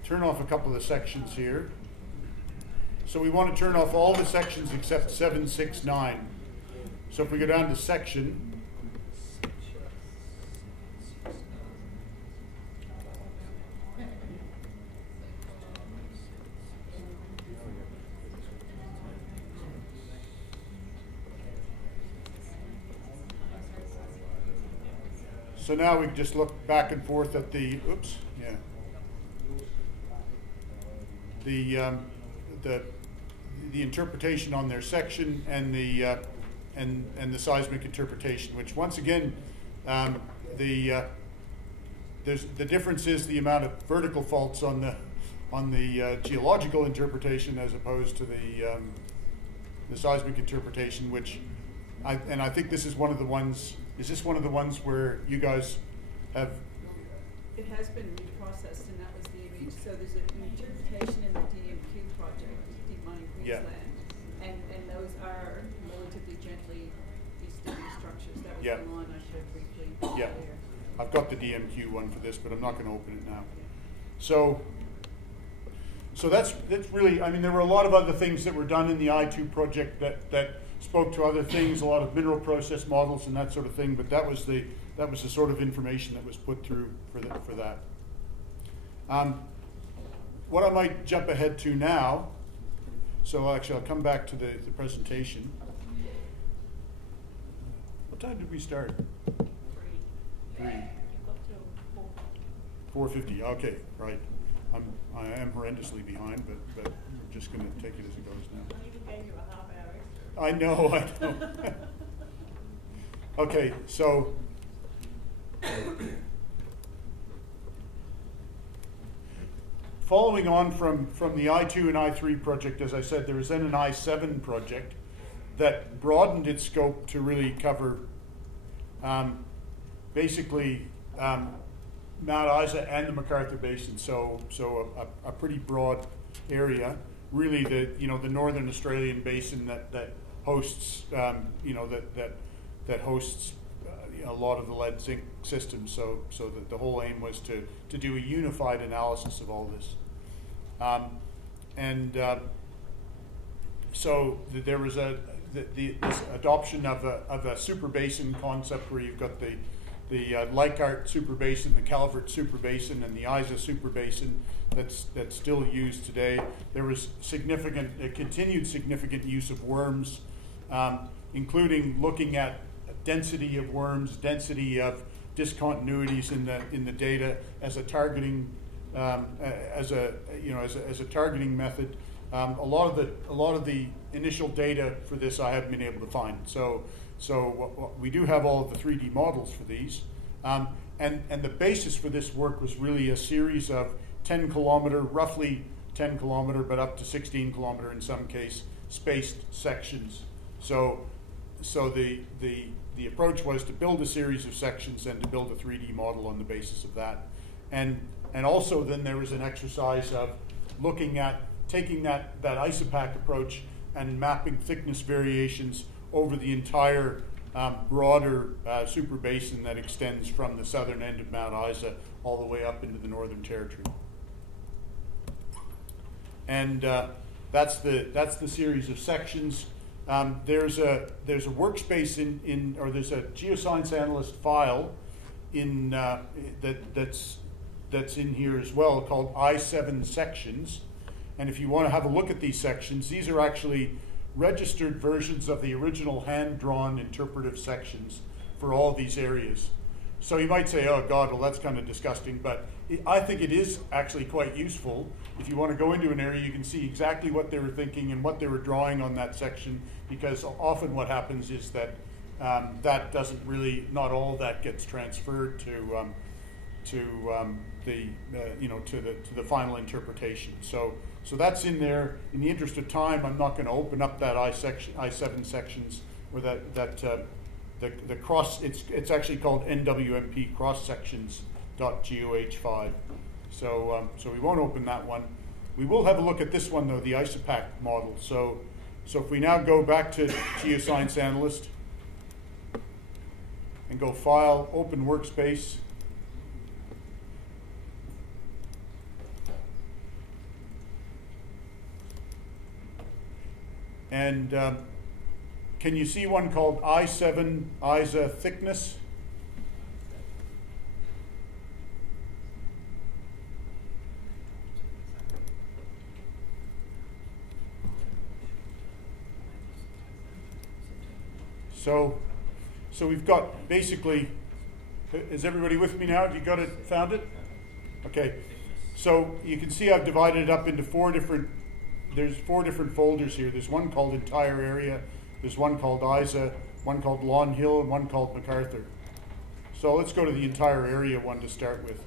a couple of sections here. So we want to turn off all the sections except 769. So if we go down to section, so now we can just look back and forth at the, the interpretation on their section and the seismic interpretation, which once again, the difference is the amount of vertical faults on the geological interpretation as opposed to the seismic interpretation, which I think this is one of the ones. Is this one of the ones where you guys have? It has been reprocessed, and that was the image. So there's an interpretation in the DMQ project, Deep Mining Queensland, and those are relatively gently descending structures. That was the line I showed briefly earlier. I've got the DMQ one for this, but I'm not going to open it now. So that's really. I mean, there were a lot of other things that were done in the I2 project that spoke to other things, a lot of mineral process models and that sort of thing. But that was the sort of information that was put through for that. What I might jump ahead to now. So actually, I'll come back to the presentation. What time did we start? 3. 4:50. Okay, right. I am horrendously behind, but we're just going to take it as it goes now. I even gave you a half hour extra. I know. Okay, so following on from the I2 and I3 project, as I said, there was then an I7 project that broadened its scope to really cover basically Mount Isa and the MacArthur Basin, so a pretty broad area. Really, the northern Australian basin that hosts that hosts a lot of the lead zinc systems. So that the whole aim was to do a unified analysis of all this, so there was this adoption of a super basin concept where you've got the Leichhardt super basin, the Calvert super basin, and the Isa super basin that's still used today. There was continued significant use of worms, including looking at density of worms, density of discontinuities in the data as a targeting as a targeting method. A lot of the initial data for this I haven't been able to find. So we do have all of the 3D models for these, and the basis for this work was really a series of 10 kilometer, roughly 10 kilometer, but up to 16 kilometer in some case, spaced sections. So the approach was to build a series of sections and to build a 3D model on the basis of that, and also then there was an exercise of looking at taking that ISOPAC approach and mapping thickness variations over the entire broader super basin that extends from the southern end of Mount Isa all the way up into the Northern Territory. And that's the series of sections. There's a workspace or there's a geoscience analyst file in that's in here as well called I7 sections. And if you want to have a look at these sections, these are actually registered versions of the original hand-drawn interpretive sections for all these areas. So you might say, oh God, well that's kind of disgusting, but I think it is actually quite useful. If you want to go into an area, you can see exactly what they were thinking and what they were drawing on that section, because often what happens is that that doesn't really, not all that gets transferred to the final interpretation. So that's in there. In the interest of time, I'm not going to open up that I7 sections where the cross. It's actually called NWMP cross sections.goh5. So we won't open that one. We will have a look at this one though, the ISOPAC model. So if we now go back to Geoscience Analyst and go File, Open Workspace. And can you see one called I7 ISA thickness? So we've got basically, is everybody with me now? You got it, found it? Okay. So you can see I've divided it up into there's four different folders here. There's one called Entire Area, there's one called ISA, one called Lawn Hill, and one called MacArthur. So let's go to the Entire Area one to start with.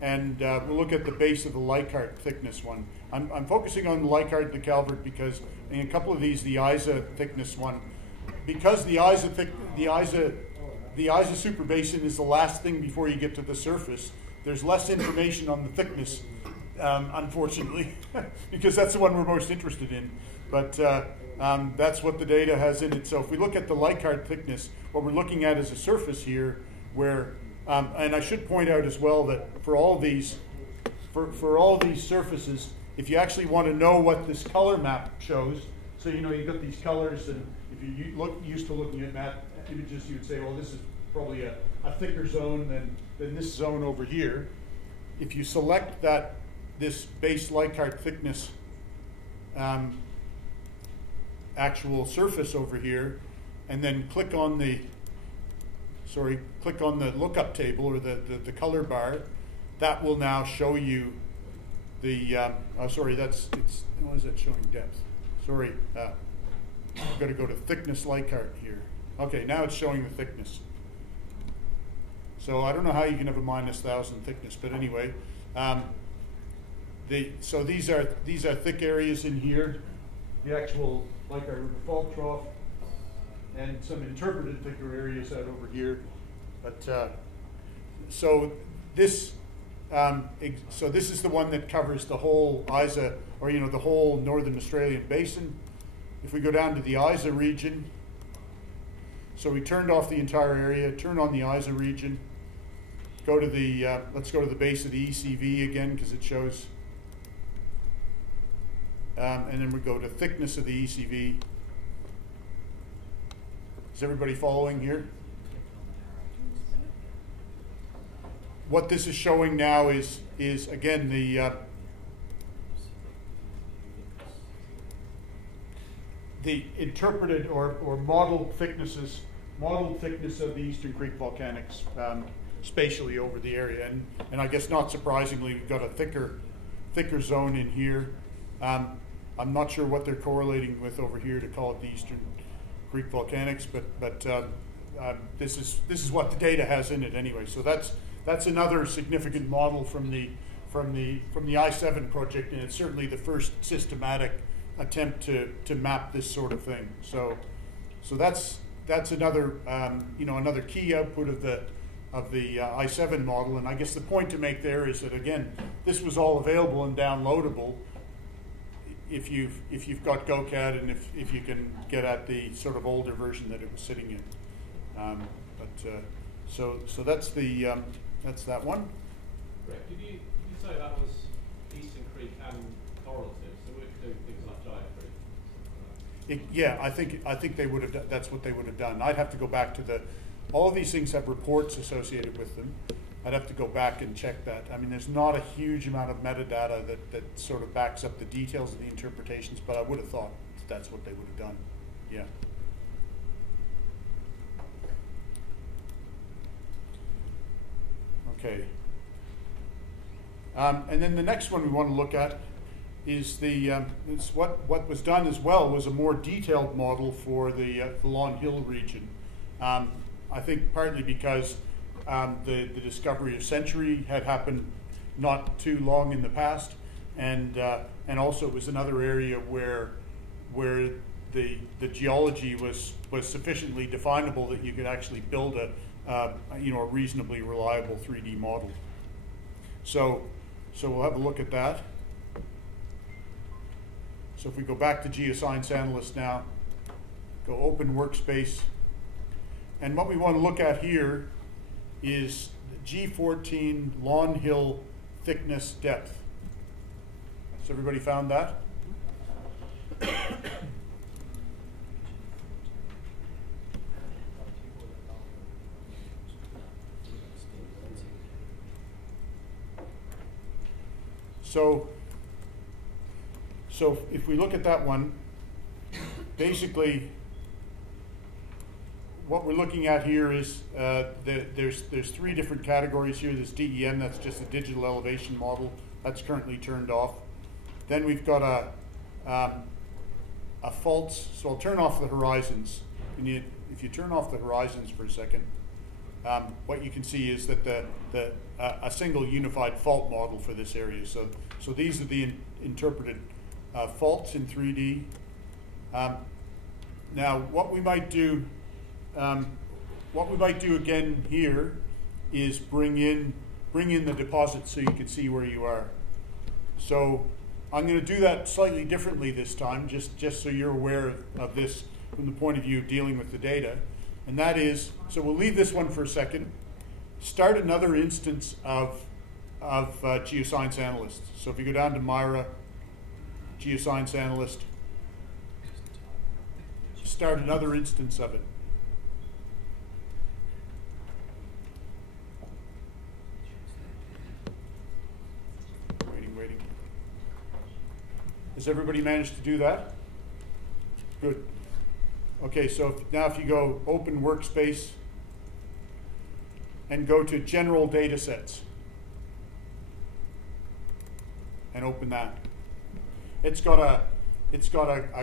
And we'll look at the base of the Leichhardt thickness one. I'm focusing on the Leichhardt and the Calvert because in a couple of these, the ISA thickness one, because the ISA superbasin is the last thing before you get to the surface, there's less information on the thickness, unfortunately, because that's the one we're most interested in. But that's what the data has in it. So if we look at the Leichhardt thickness, what we're looking at is a surface here where, and I should point out as well that for all these surfaces, if you actually want to know what this color map shows, so you've got these colors, and if you're used to looking at map images, you would say, well, this is probably a thicker zone than this zone over here. If you select this base Leichhardt thickness actual surface over here, and then click on the lookup table or the color bar, that will now show you the what is that showing depth? Sorry, I've got to go to thickness Leichhardt here. Okay, now it's showing the thickness. So I don't know how you can have a -1,000 thickness, but anyway, so these are thick areas in here, the actual Leichhardt River fault trough, and some interpreted thicker areas out over here. But so this is the one that covers the whole ISA, or the whole Northern Australian basin. If we go down to the ISA region, so we turned off the entire area, turn on the ISA region, go to the, let's go to the base of the ECV again because it shows, and then we go to thickness of the ECV. Is everybody following here? What this is showing now is again the interpreted or modeled thickness of the Eastern Creek volcanics spatially over the area, and I guess not surprisingly, we've got a thicker zone in here. I'm not sure what they're correlating with over here to call it the Eastern Creek volcanics, but this is what the data has in it anyway. So that's another significant model from the I7 project, and it's certainly the first systematic attempt to map this sort of thing. So that's another another key output of the I7 model. And I guess the point to make there is that again, this was all available and downloadable if you've got GoCAD and if you can get at the sort of older version that it was sitting in. So that's that's that one. Correct. Did you say that was Eastern Creek and correlative? So we could do things like diaphragm. Yeah, I think they would have. That's what they would have done. I'd have to go back to all of these things have reports associated with them. I'd have to go back and check that. I mean, there's not a huge amount of metadata that sort of backs up the details of the interpretations, but I would have thought that's what they would have done. Yeah. Okay. And then the next one we want to look at is what was done as well was a more detailed model for the Lawn Hill region. I think partly because the discovery of Century had happened not too long in the past, and also it was another area where the geology was sufficiently definable that you could actually build a reasonably reliable 3D model. So we'll have a look at that. So if we go back to Geoscience Analyst now, go open workspace, and what we want to look at here is G14 Lawn Hill thickness depth. So everybody found that? So if we look at that one, basically what we're looking at here is there's three different categories here. There's DEM, that's just a digital elevation model. That's currently turned off. Then we've got a faults. So I'll turn off the horizons. If you turn off the horizons for a second, what you can see is that a single unified fault model for this area. So these are the interpreted faults in 3D. Now, what we might do again here is bring in the deposit so you can see where you are. So I'm going to do that slightly differently this time, just so you're aware of this from the point of view of dealing with the data. And that is, so we'll leave this one for a second. Start another instance of Geoscience Analyst. So if you go down to Myra, Geoscience Analyst, start another instance of it. Waiting. Has everybody managed to do that? Good. Okay, so now if you go open workspace and go to general datasets and open that. It's got a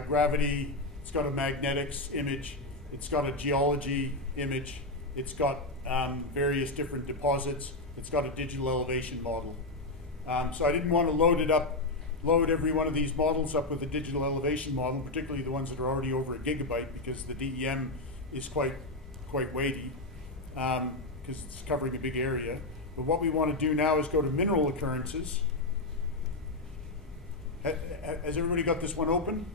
gravity, it's got a magnetics image, it's got a geology image, it's got various different deposits, it's got a digital elevation model. So I didn't want to load every one of these models up with a digital elevation model, particularly the ones that are already over a gigabyte, because the DEM is quite weighty, because it's covering a big area. But what we want to do now is go to mineral occurrences. Has everybody got this one open?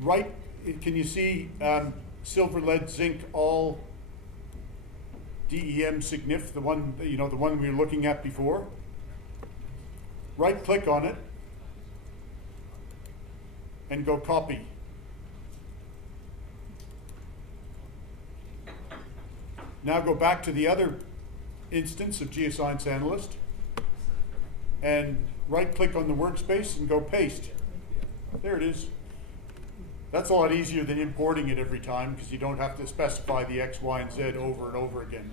Right, can you see silver, lead, zinc, all DEM signif, the one we were looking at before? Right click on it and go copy. Now go back to the other instance of Geoscience Analyst and right click on the workspace and go paste. There it is. That's a lot easier than importing it every time because you don't have to specify the X, Y, and Z over and over again.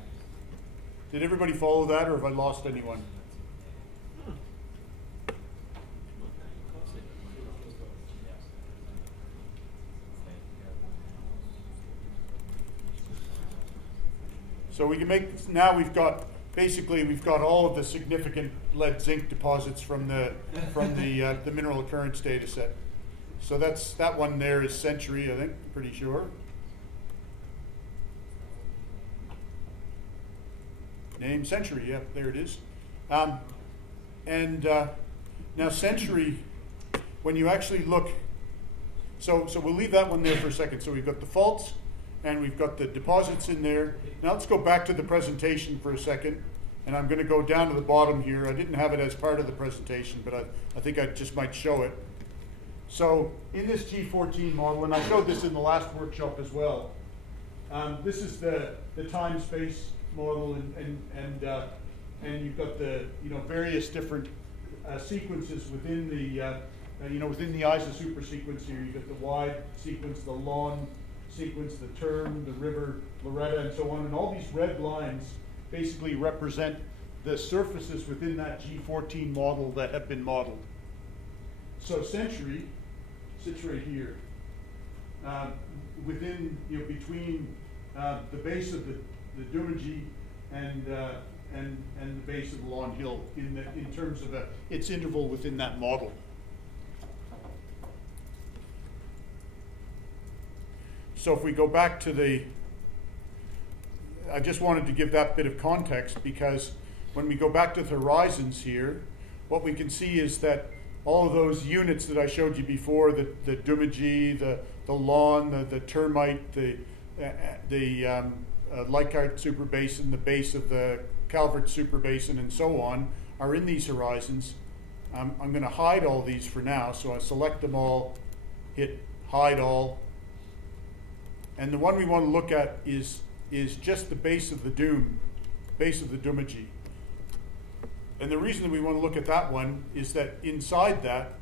Did everybody follow that, or have I lost anyone? So we can make, now we've got all of the significant lead zinc deposits from the mineral occurrence data set. So that one there is Century, I think, pretty sure. Name Century, yeah, there it is. Now Century, when you actually look, so we'll leave that one there for a second. So we've got the faults and we've got the deposits in there. Now let's go back to the presentation for a second. And I'm going to go down to the bottom here. I didn't have it as part of the presentation, but I think I just might show it. So in this G14 model, and I showed this in the last workshop as well, this is the time-space model, and you've got the various different sequences within within the ISA supersequence here, you get the wide sequence, the lawn sequence, the term, the river, Loretta, and so on. And all these red lines basically represent the surfaces within that G14 model that have been modeled. So Century sits right here, within, between the base of the Dumaji and the base of the Lawn Hill in terms of its interval within that model. So if we go back to I just wanted to give that bit of context, because when we go back to the horizons here, what we can see is that all of those units that I showed you before, the Dumaji, the lawn, the termite, the Leichhardt superbasin, the base of the Calvert superbasin, and so on, are in these horizons. I'm going to hide all these for now, so I select them all, hit hide all, and the one we want to look at is just the base of the Dumaji. And the reason that we want to look at that one is that inside that,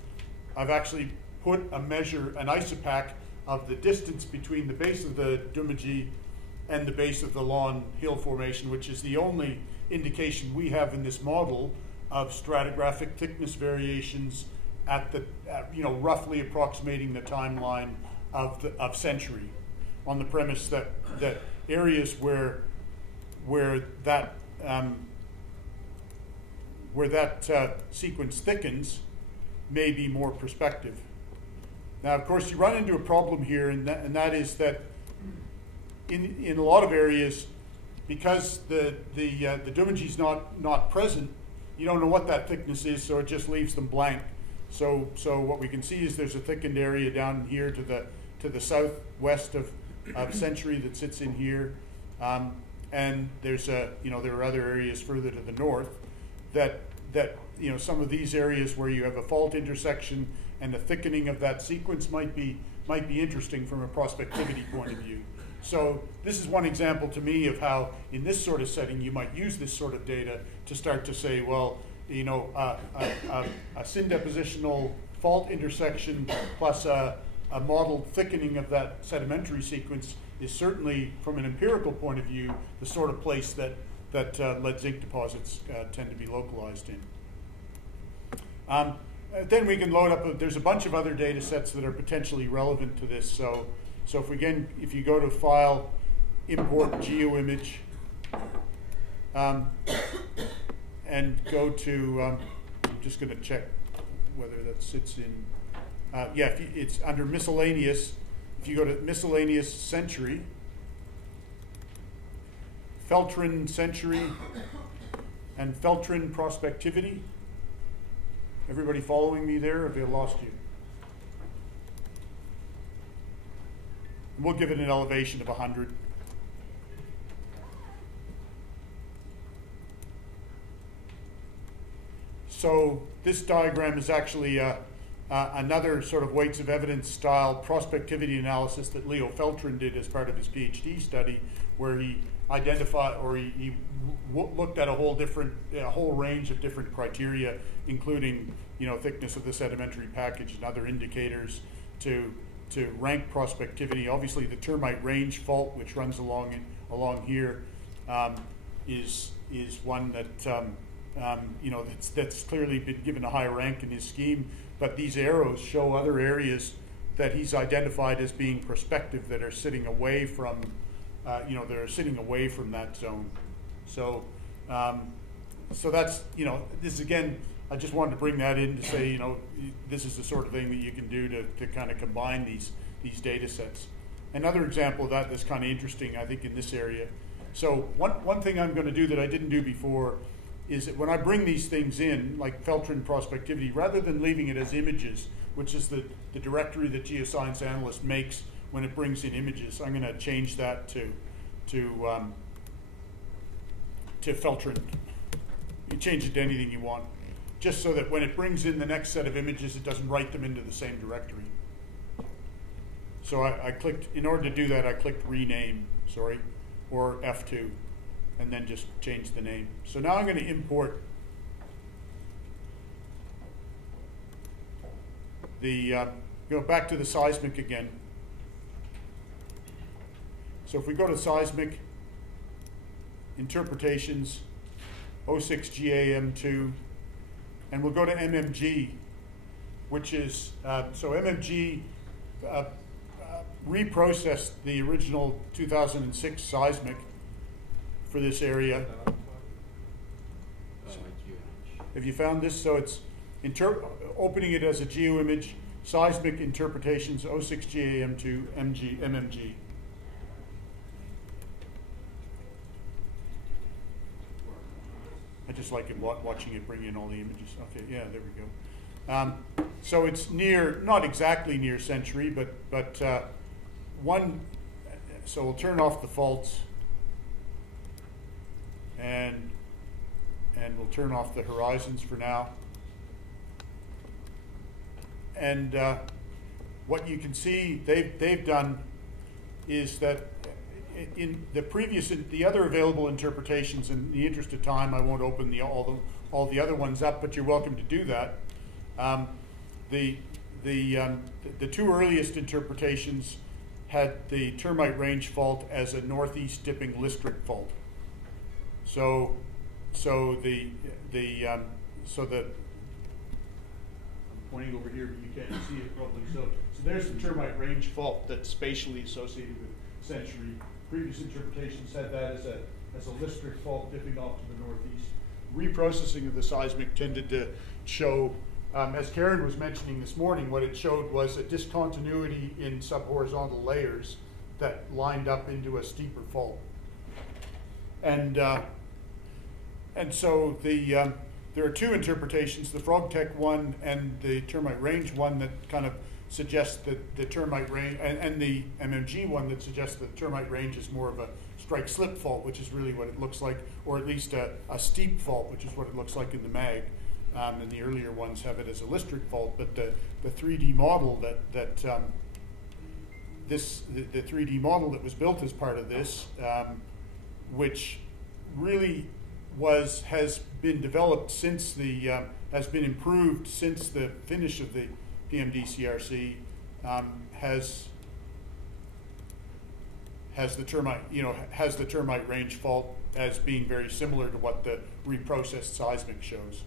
I've actually put an isopack of the distance between the base of the Dumaji and the base of the Lawn Hill Formation, which is the only indication we have in this model of stratigraphic thickness variations at roughly approximating the timeline of Century, on the premise that areas where that sequence thickens may be more prospective. Now, of course, you run into a problem here, and that is that in a lot of areas, because the Dumaji is not present, you don't know what that thickness is, so it just leaves them blank. So what we can see is there's a thickened area down here to the southwest of Century that sits in here, and there's there are other areas further to the north that some of these areas where you have a fault intersection and the thickening of that sequence might be interesting from a prospectivity point of view. So this is one example to me of how, in this sort of setting, you might use this sort of data to start to say, well, a syndepositional fault intersection plus a modeled thickening of that sedimentary sequence is certainly, from an empirical point of view, the sort of place that lead zinc deposits tend to be localized in. Then we can load up, there's a bunch of other data sets that are potentially relevant to this. So if you go to File, Import GeoImage, and go to, I'm just going to check whether that sits in, it's under Miscellaneous. If you go to Miscellaneous Century, Feltrin Century, and Feltrin Prospectivity. Everybody following me there? Have they lost you? We'll give it an elevation of 100. So this diagram is actually another sort of weights of evidence style prospectivity analysis that Leo Feltrin did as part of his PhD study, where he identified, or he looked at a whole range of different criteria, including thickness of the sedimentary package and other indicators to rank prospectivity. Obviously, the termite range fault, which runs along here, is one that that's clearly been given a high rank in his scheme. But these arrows show other areas that he's identified as being prospective that are sitting away from, that zone. So that's, this again, I just wanted to bring that in to say, this is the sort of thing that you can do to kind of combine these data sets. Another example of that's kind of interesting, I think, in this area. So one thing I'm going to do that I didn't do before is that when I bring these things in, like Feltrin prospectivity, rather than leaving it as images, which is the directory that geoscience analyst makes when it brings in images, I'm going to change that to Feltrin. You change it to anything you want, just so that when it brings in the next set of images, it doesn't write them into the same directory. So I clicked, in order to do that, I clicked rename, or F2. And then just change the name. So now I'm going to import go back to the seismic again. So if we go to seismic interpretations, 06GAM2, and we'll go to MMG, which is, so MMG reprocessed the original 2006 seismic for this area. Have you found this? So it's opening it as a geoimage, seismic interpretations, 06GAM2, MMG. I just like it watching it bring in all the images. Okay, yeah, there we go. So it's near, not exactly near Century, but one. So we'll turn off the faults, and we'll turn off the horizons for now. And what you can see they've done is that in the other available interpretations, in the interest of time, I won't open all the other ones up, but you're welcome to do that. The two earliest interpretations had the termite range fault as a northeast dipping listric fault. So the I'm pointing over here, but you can't see it probably. So there's the termite range fault that's spatially associated with Century. Previous interpretations had that as a listric fault dipping off to the northeast. Reprocessing of the seismic tended to show, as Karen was mentioning this morning, what it showed was a discontinuity in subhorizontal layers that lined up into a steeper fault. And so there are two interpretations, the Frogtech one and the termite range one, that kind of suggests that the termite range, and the MMG one that suggests that the termite range is more of a strike slip fault, which is really what it looks like, or at least a steep fault, which is what it looks like in the mag. And the earlier ones have it as a listric fault, but the 3D model the 3D model that was built as part of this, which really has been developed since has been improved since the finish of the pmdCRC, has the termite range fault as being very similar to what the reprocessed seismic shows.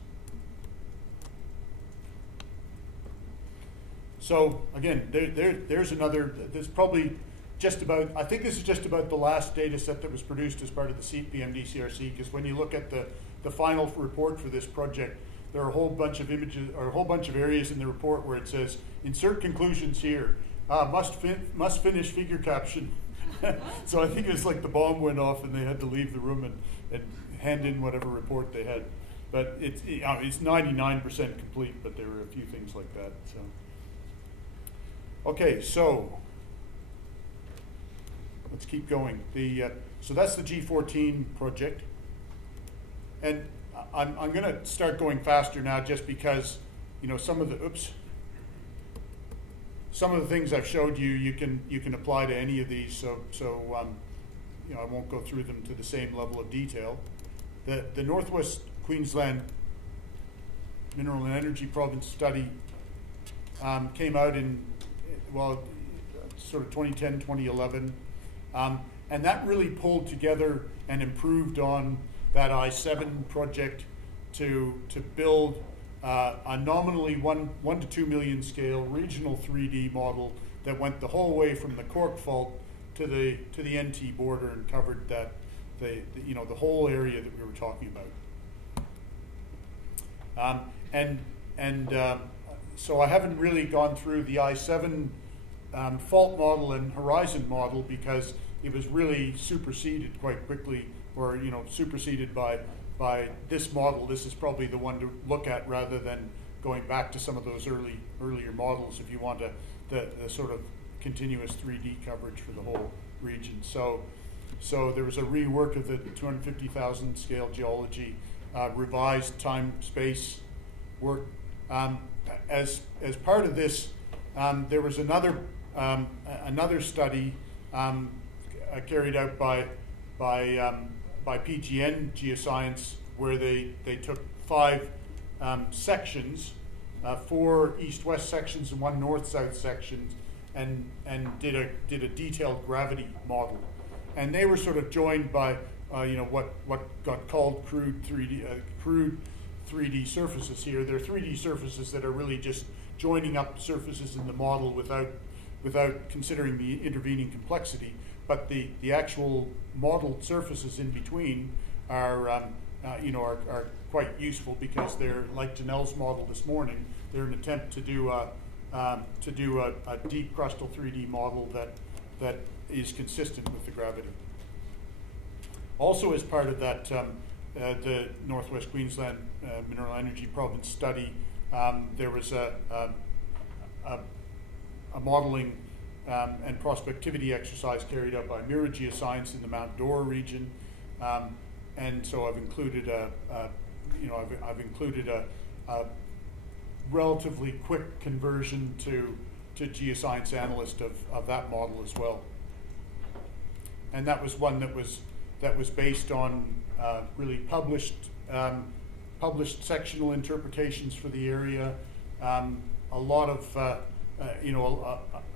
So again, there's another. There's probably just about. I think this is just about the last data set that was produced as part of the pmdCRC. Because when you look at the final report for this project, there are a whole bunch of images or a whole bunch of areas in the report where it says insert conclusions here. Must finish figure caption. So I think it was like the bomb went off and they had to leave the room and hand in whatever report they had. But it's 99% complete, but there were a few things like that. So. Okay, so let's keep going. So that's the G14 project, and I'm going to start going faster now, just because some of the things I've showed you can apply to any of these. So I won't go through them to the same level of detail. The Northwest Queensland Mineral and Energy Province study came out in sort of 2010, 2011. And that really pulled together and improved on that I-7 project to build a nominally 1 to 2 million scale regional 3D model that went the whole way from the Cork Fault to the NT border and covered that the whole area that we were talking about. So I haven't really gone through the I-7 fault model and horizon model, because it was really superseded quite quickly, or superseded by this model. This is probably the one to look at rather than going back to some of those earlier models if you want the sort of continuous 3D coverage for the whole region. So there was a rework of the 250,000 scale geology, revised time space work. As part of this, there was another study carried out by PGN Geoscience, where they took 5 sections 4 east-west sections and 1 north-south section, and did a detailed gravity model. And they were sort of joined by what got called crude 3D surfaces here. They're 3D surfaces that are really just joining up surfaces in the model without considering the intervening complexity. But the actual modeled surfaces in between are quite useful, because they're like Janelle's model this morning. They're an attempt to do a deep crustal 3D model that is consistent with the gravity. Also, as part of that, the Northwest Queensland Mineral Energy Province study, there was a modeling and prospectivity exercise carried out by Mira Geoscience in the Mount Dora region, and so I've included a relatively quick conversion to geoscience analyst of that model as well. And that was one that was based on really published sectional interpretations for the area, a lot of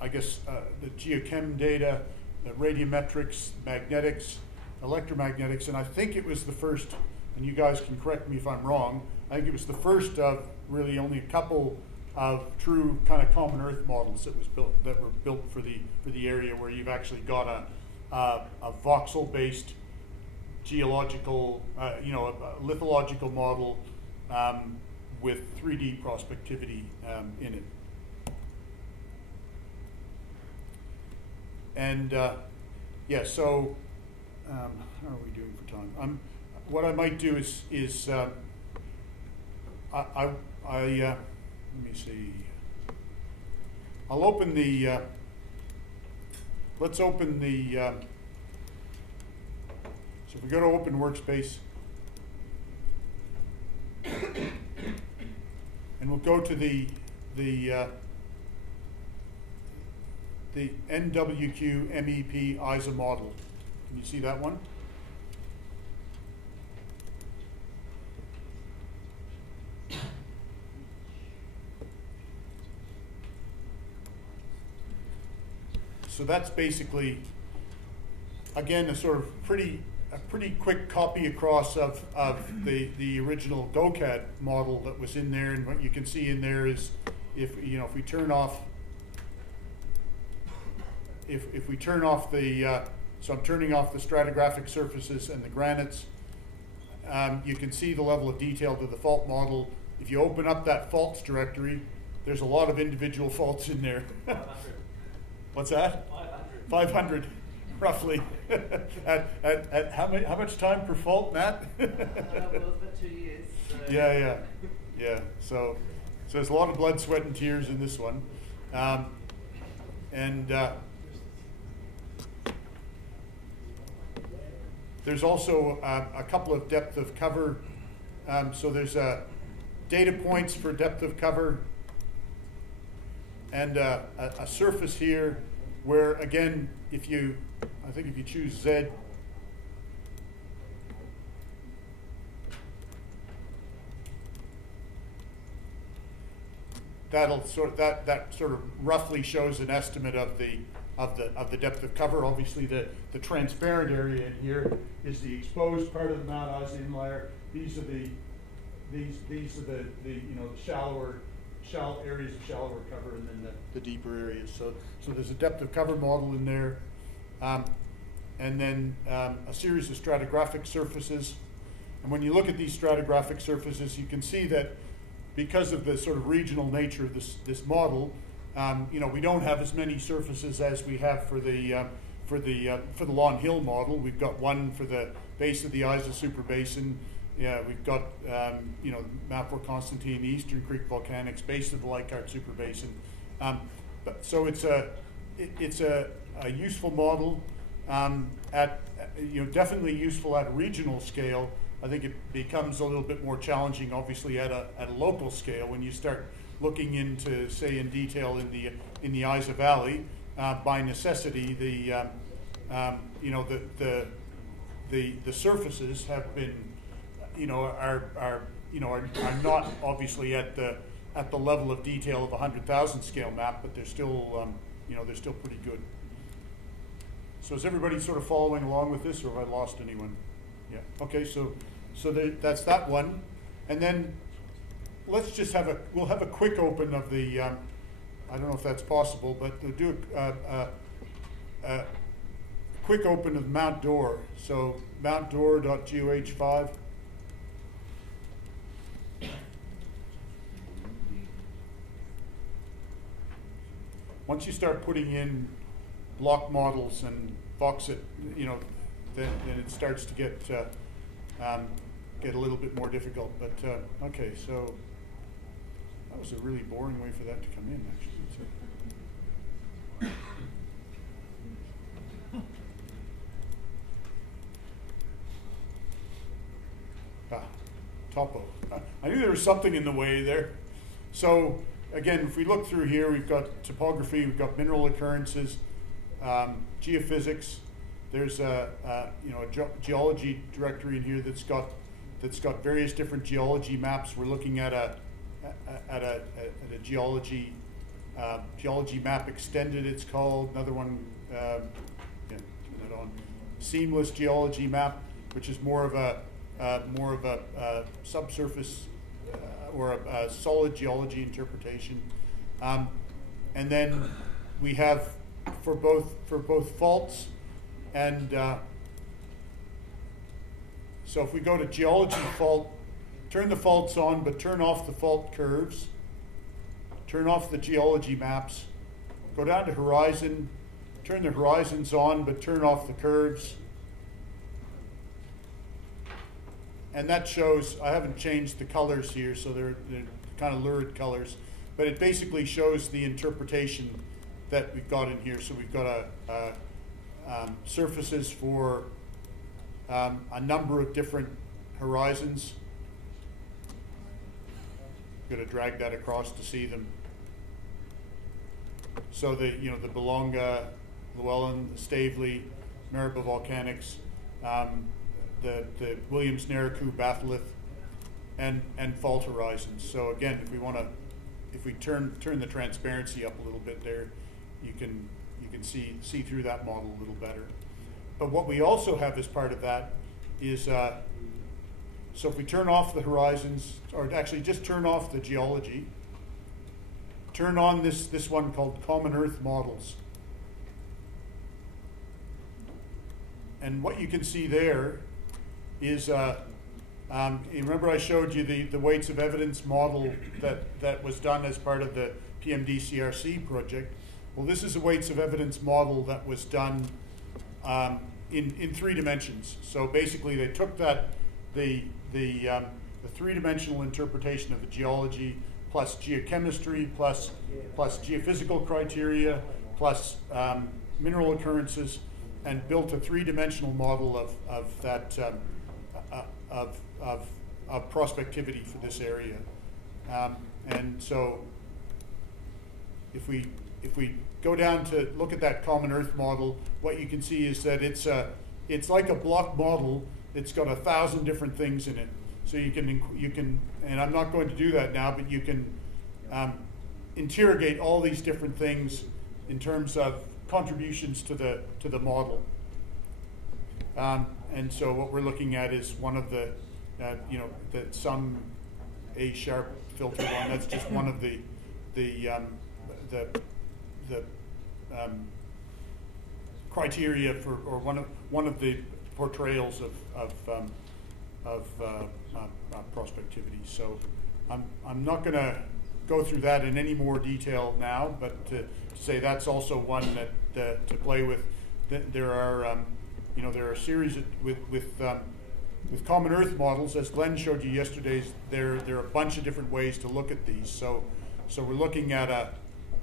I guess the geochem data, the radiometrics, magnetics, electromagnetics, and I think it was the first, and you guys can correct me if I'm wrong, I think it was the first of really only a couple of true kind of common Earth models that were built for the area, where you've actually got a voxel-based geological, a lithological model with 3D prospectivity in it. And so how are we doing for time? What I might do is let me see. I'll open the. Let's open the. So if we go to Open Workspace, and we'll go to the NWQMP ISA model. Can you see that one? So that's basically, again, a sort of pretty quick copy across of the original GoCAD model that was in there. And what you can see in there is, if we turn off the so I'm turning off the stratigraphic surfaces and the granites, you can see the level of detail to the fault model. If you open up that faults directory, there's a lot of individual faults in there. 500. What's that? 500, roughly. at how much time per fault, Matt? Well, about 2 years. So. Yeah. So there's a lot of blood, sweat, and tears in this one, there's also a couple of depth of cover. So there's data points for depth of cover, and a surface here where, again, if you choose Z, that sort of roughly shows an estimate of the depth of cover. Obviously, the transparent area in here is the exposed part of the Mount Isa inlier. These are the shallower areas of shallower cover, and then the deeper areas. So there's a depth of cover model in there, and then a series of stratigraphic surfaces. And when you look at these stratigraphic surfaces, you can see that because of the sort of regional nature of this model, we don't have as many surfaces as we have for the Lawn Hill model. We've got one for the base of the Isa superbasin. Yeah, we've got Mount Fort Constantine, the Eastern Creek Volcanics, base of the Leichhardt superbasin. So it's a useful model, definitely useful at a regional scale. I think it becomes a little bit more challenging, obviously, at a local scale when you start looking into, say, in detail in the Isa Valley. By necessity, the surfaces have been, are not obviously at the at the level of detail of a 100,000 scale map, but they're still, they're still pretty good. So is everybody sort of following along with this, or have I lost anyone? Yeah. Okay. So that's that one, and then let's just we'll have a quick open of the. I don't know if that's possible, but we'll do a quick open of Mount Dore. So mountdore.goh5. Once you start putting in block models and box it, then it starts to get a little bit more difficult. But okay, so that was a really boring way for that to come in, actually. Topo. I knew there was something in the way there. So again, if we look through here, we've got topography, we've got mineral occurrences, geophysics. There's a geology directory in here that's got various different geology maps. We're looking at a geology map extended, it's called. Another one, seamless geology map, which is more of a subsurface or a solid geology interpretation, and then we have for both faults and so if we go to geology fault, turn the faults on, but turn off the fault curves, turn off the geology maps, go down to horizon, turn the horizons on, but turn off the curves. And that shows, I haven't changed the colors here, so they're kind of lurid colors, but it basically shows the interpretation that we've got in here. So we've got surfaces for a number of different horizons. I'm going to drag that across to see them. So the Belonga, Llewellyn, Staveley, Maribor Volcanics, the Williams-Narracoo batholith, and fault horizons. So again, if we turn the transparency up a little bit there, you can see through that model a little better. But what we also have as part of that is so if we turn off the horizons, or actually just turn off the geology, turn on this one called Common Earth Models. And what you can see there is, remember I showed you the weights of evidence model that was done as part of the pmdCRC project. Well, this is a weights of evidence model that was done in 3 dimensions. So basically they took the three-dimensional interpretation of the geology plus geochemistry plus geophysical criteria plus mineral occurrences, and built a 3-dimensional model of that of prospectivity for this area. And so if we go down to look at that Common Earth model, what you can see is that it's like a block model. It's got 1,000 different things in it. So you can, and I'm not going to do that now, but you can interrogate all these different things in terms of contributions to the model. And so what we're looking at is one of the some A-sharp filter one. That's just one of the criteria for, or one of the portrayals of prospectivity. So I'm not going to go through that in any more detail now, but to say that's also one that to play with. There are there are a series with Common Earth models, as Glenn showed you yesterday. There are a bunch of different ways to look at these. So we're looking at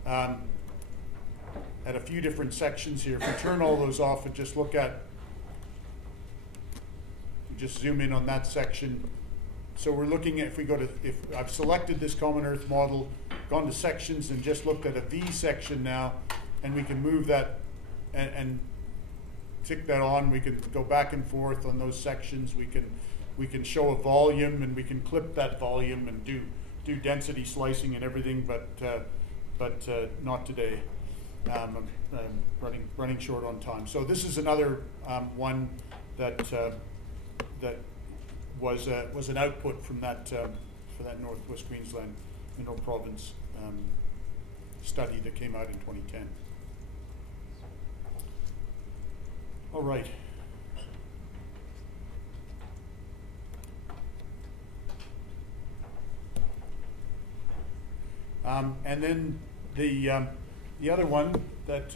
a few different sections here. If we turn all those off and just look at, just zoom in on that section. So we're looking at, if I've selected this Common Earth model, gone to sections and just looked at a V section now, and we can move that and tick that on. We can go back and forth on those sections. We can show a volume, and we can clip that volume and do do density slicing and everything, but not today. I'm running short on time. So this is another one that was an output from that for that Northwest Queensland Mineral Province study that came out in 2010. All right. And then the other one that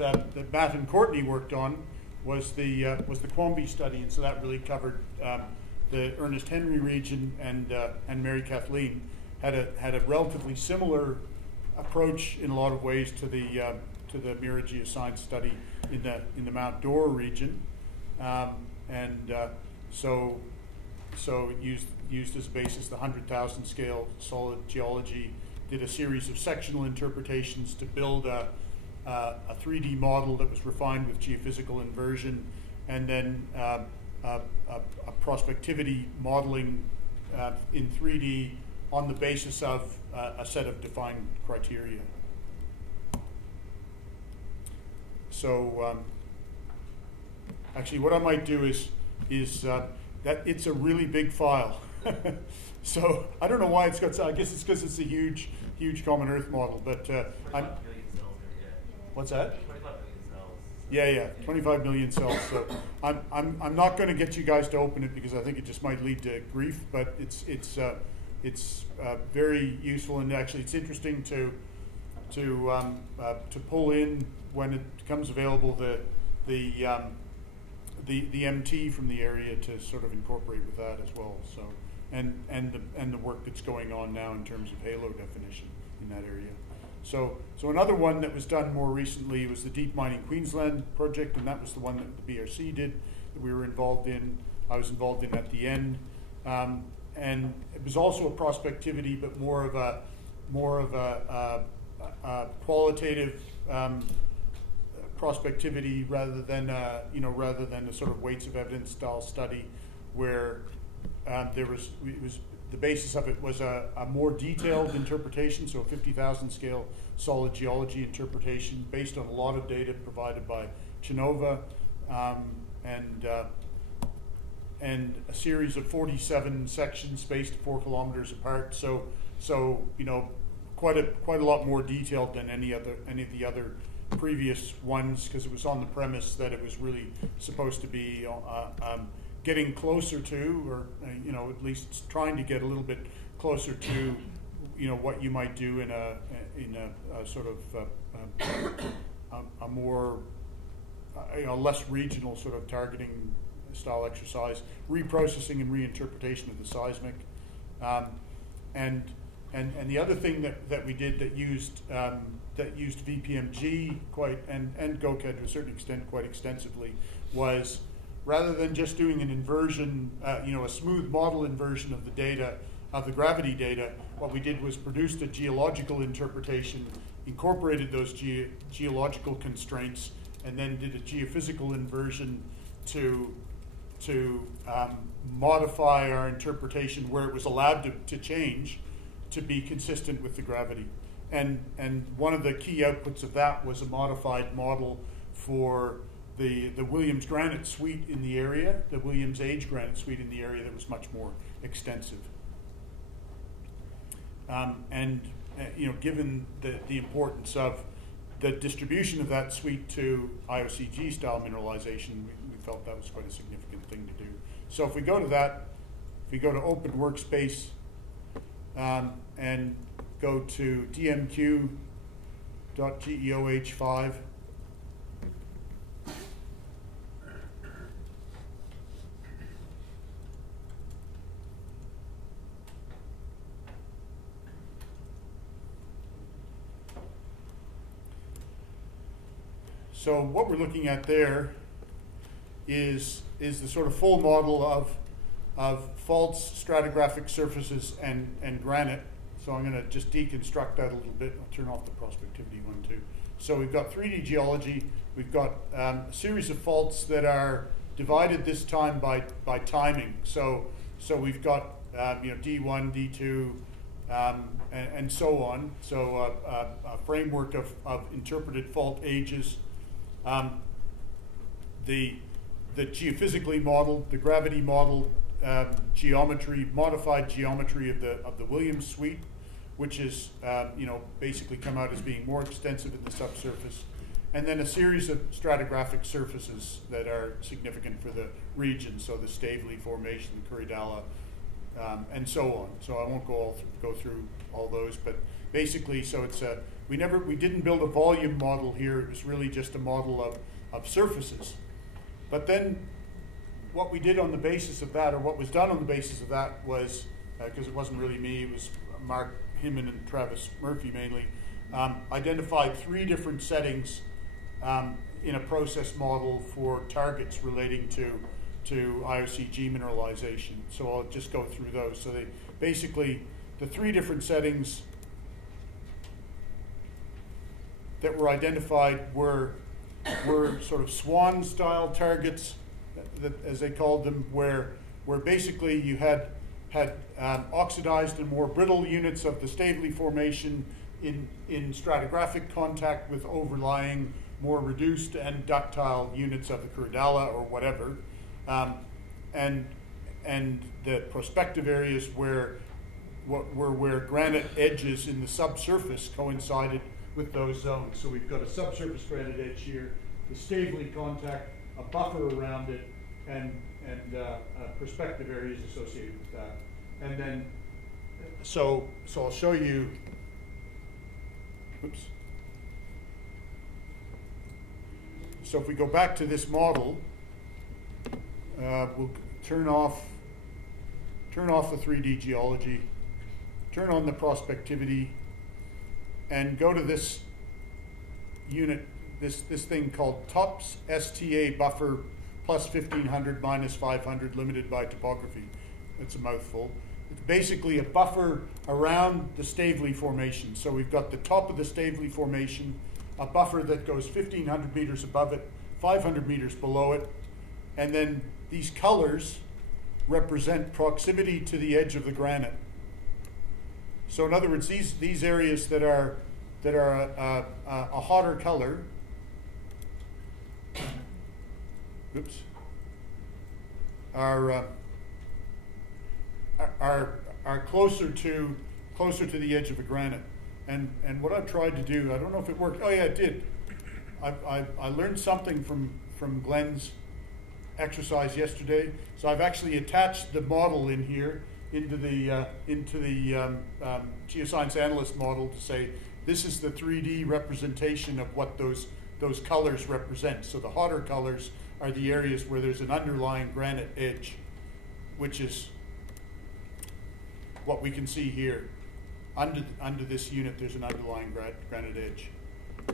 Matt and Courtney worked on was the QMP study, and so that really covered the Ernest Henry region, and Mary Kathleen had a relatively similar approach in a lot of ways to the Mira Geoscience study in the Mount Dora region, so it used as a basis the 100,000 scale solid geology. Did a series of sectional interpretations to build a 3D model that was refined with geophysical inversion, and then a prospectivity modeling in 3D on the basis of a set of defined criteria. So actually what I might do is that it's a really big file. So I don't know why it's got, I guess it's because it's a huge Common Earth model, but I'm, what's that? 25 million cells. Yeah, 25 million cells. So I'm not going to get you guys to open it because I think it just might lead to grief, but it's very useful, and actually it's interesting to pull in when it becomes available the MT from the area to sort of incorporate with that as well. So and the work that's going on now in terms of halo definition in that area. So another one that was done more recently was the Deep Mining Queensland project, and that was the one that the BRC did that we were involved in. I was involved in at the end, and it was also a prospectivity, but more of a qualitative prospectivity rather than a sort of weights of evidence style study where the basis of it was a more detailed interpretation, so a 50,000 scale solid geology interpretation based on a lot of data provided by Chinova, and a series of 47 sections spaced 4 kilometers apart. So quite a lot more detailed than any of the other previous ones, because it was on the premise that it was really supposed to be getting closer to, or at least trying to get a little bit closer to, what you might do in a sort of a more less regional sort of targeting style exercise, reprocessing and reinterpretation of the seismic, and the other thing that we did that used VPMG and GOCAD to a certain extent quite extensively was, rather than just doing an inversion, a smooth model inversion of the data, of the gravity data, what we did was produced a geological interpretation, incorporated those geological constraints, and then did a geophysical inversion to modify our interpretation where it was allowed to change to be consistent with the gravity. And one of the key outputs of that was a modified model for the Williams granite suite in the area, the Williams age granite suite in the area that was much more extensive. Given the importance of the distribution of that suite to IOCG style mineralization, we felt that was quite a significant thing to do. So if we go to that, if we go to Open Workspace and go to dmq.geoh5, so what we're looking at there is the sort of full model of faults, stratigraphic surfaces, and granite. So I'm going to just deconstruct that a little bit. I'll turn off the prospectivity one too. So we've got 3D geology. We've got a series of faults that are divided this time by timing. So we've got D1, D2, and so on. So a framework of interpreted fault ages. The geophysically modeled, the gravity model, geometry, modified geometry of the Williams suite, which is basically come out as being more extensive in the subsurface, and then a series of stratigraphic surfaces that are significant for the region. So the Staveley Formation, the Currydala, and so on. So I won't go through all those, but basically, so it's we didn't build a volume model here. It was really just a model of surfaces. But then what we did on the basis of that, or what was done on the basis of that, was, because it wasn't really me, it was Mark Hinman and Travis Murphy mainly, identified 3 different settings in a process model for targets relating to IOCG mineralization. So I'll just go through those. So basically, the 3 different settings that were identified were sort of swan-style targets, as they called them, where basically you had oxidized and more brittle units of the Staveley Formation in stratigraphic contact with overlying more reduced and ductile units of the Currydala or whatever, and the prospective areas where granite edges in the subsurface coincided with those zones. So we've got a subsurface granite edge here, the Staveley contact, a buffer around it, and prospective areas associated with that. And then, so I'll show you. Oops. So if we go back to this model, we'll turn off the 3D geology, turn on the prospectivity, and go to this unit, this thing called TOPS STA buffer plus 1500 minus 500 limited by topography. It's a mouthful. It's basically a buffer around the Staveley Formation. So we've got the top of the Staveley Formation, a buffer that goes 1,500 meters above it, 500 meters below it, and then these colors represent proximity to the edge of the granite. So in other words, these areas that are a hotter color, oops, are closer to the edge of the granite. And what I've tried to do, I don't know if it worked. Oh yeah, it did. I learned something from Glenn's exercise yesterday. So I've actually attached the model in here into the geoscience analyst model to say this is the 3D representation of what those colors represent. So the hotter colors are the areas where there's an underlying granite edge, which is what we can see here. Under this unit, there's an underlying granite edge.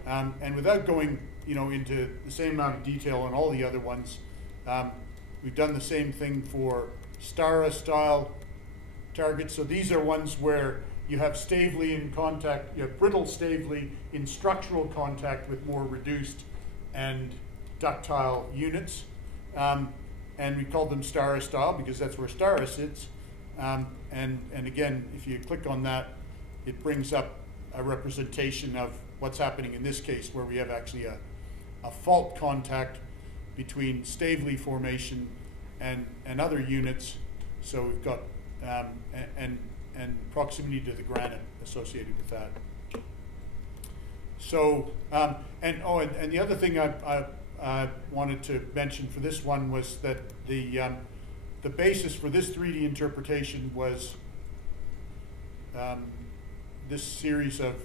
And without going into the same amount of detail on all the other ones, we've done the same thing for Stara-style targets. So these are ones where you have Staveley in contact, you have brittle Staveley in structural contact with more reduced and ductile units. And we call them Stara-style because that's where Stara sits. And again, if you click on that, it brings up a representation of what's happening in this case, where we have actually a fault contact between Staveley Formation and other units. So we've got and proximity to the granite associated with that. So and the other thing I wanted to mention for this one was that the basis for this 3D interpretation was this series of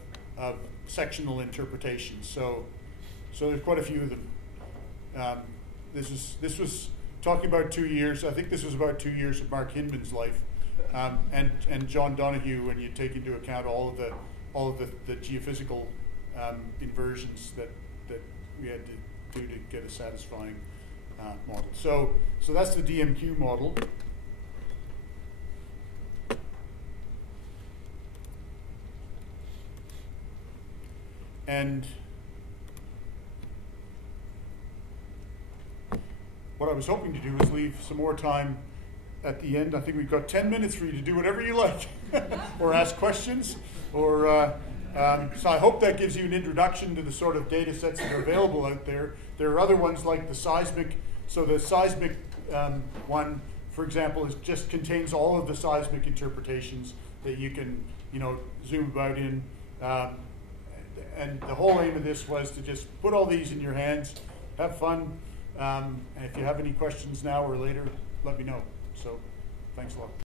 sectional interpretations. So there's quite a few of them. This was talking about 2 years. I think this was about 2 years of Mark Hinman's life, and John Donoghue, when you take into account all of the geophysical inversions that we had to do to get a satisfying model. So that's the DMQ model. And what I was hoping to do was leave some more time at the end. I think we've got 10 minutes for you to do whatever you like, or ask questions, or so I hope that gives you an introduction to the sort of data sets that are available out there. There are other ones like the seismic. So the seismic one, for example, just contains all of the seismic interpretations that you can, zoom about in. And the whole aim of this was to just put all these in your hands, have fun, and if you have any questions now or later, let me know. So thanks a lot.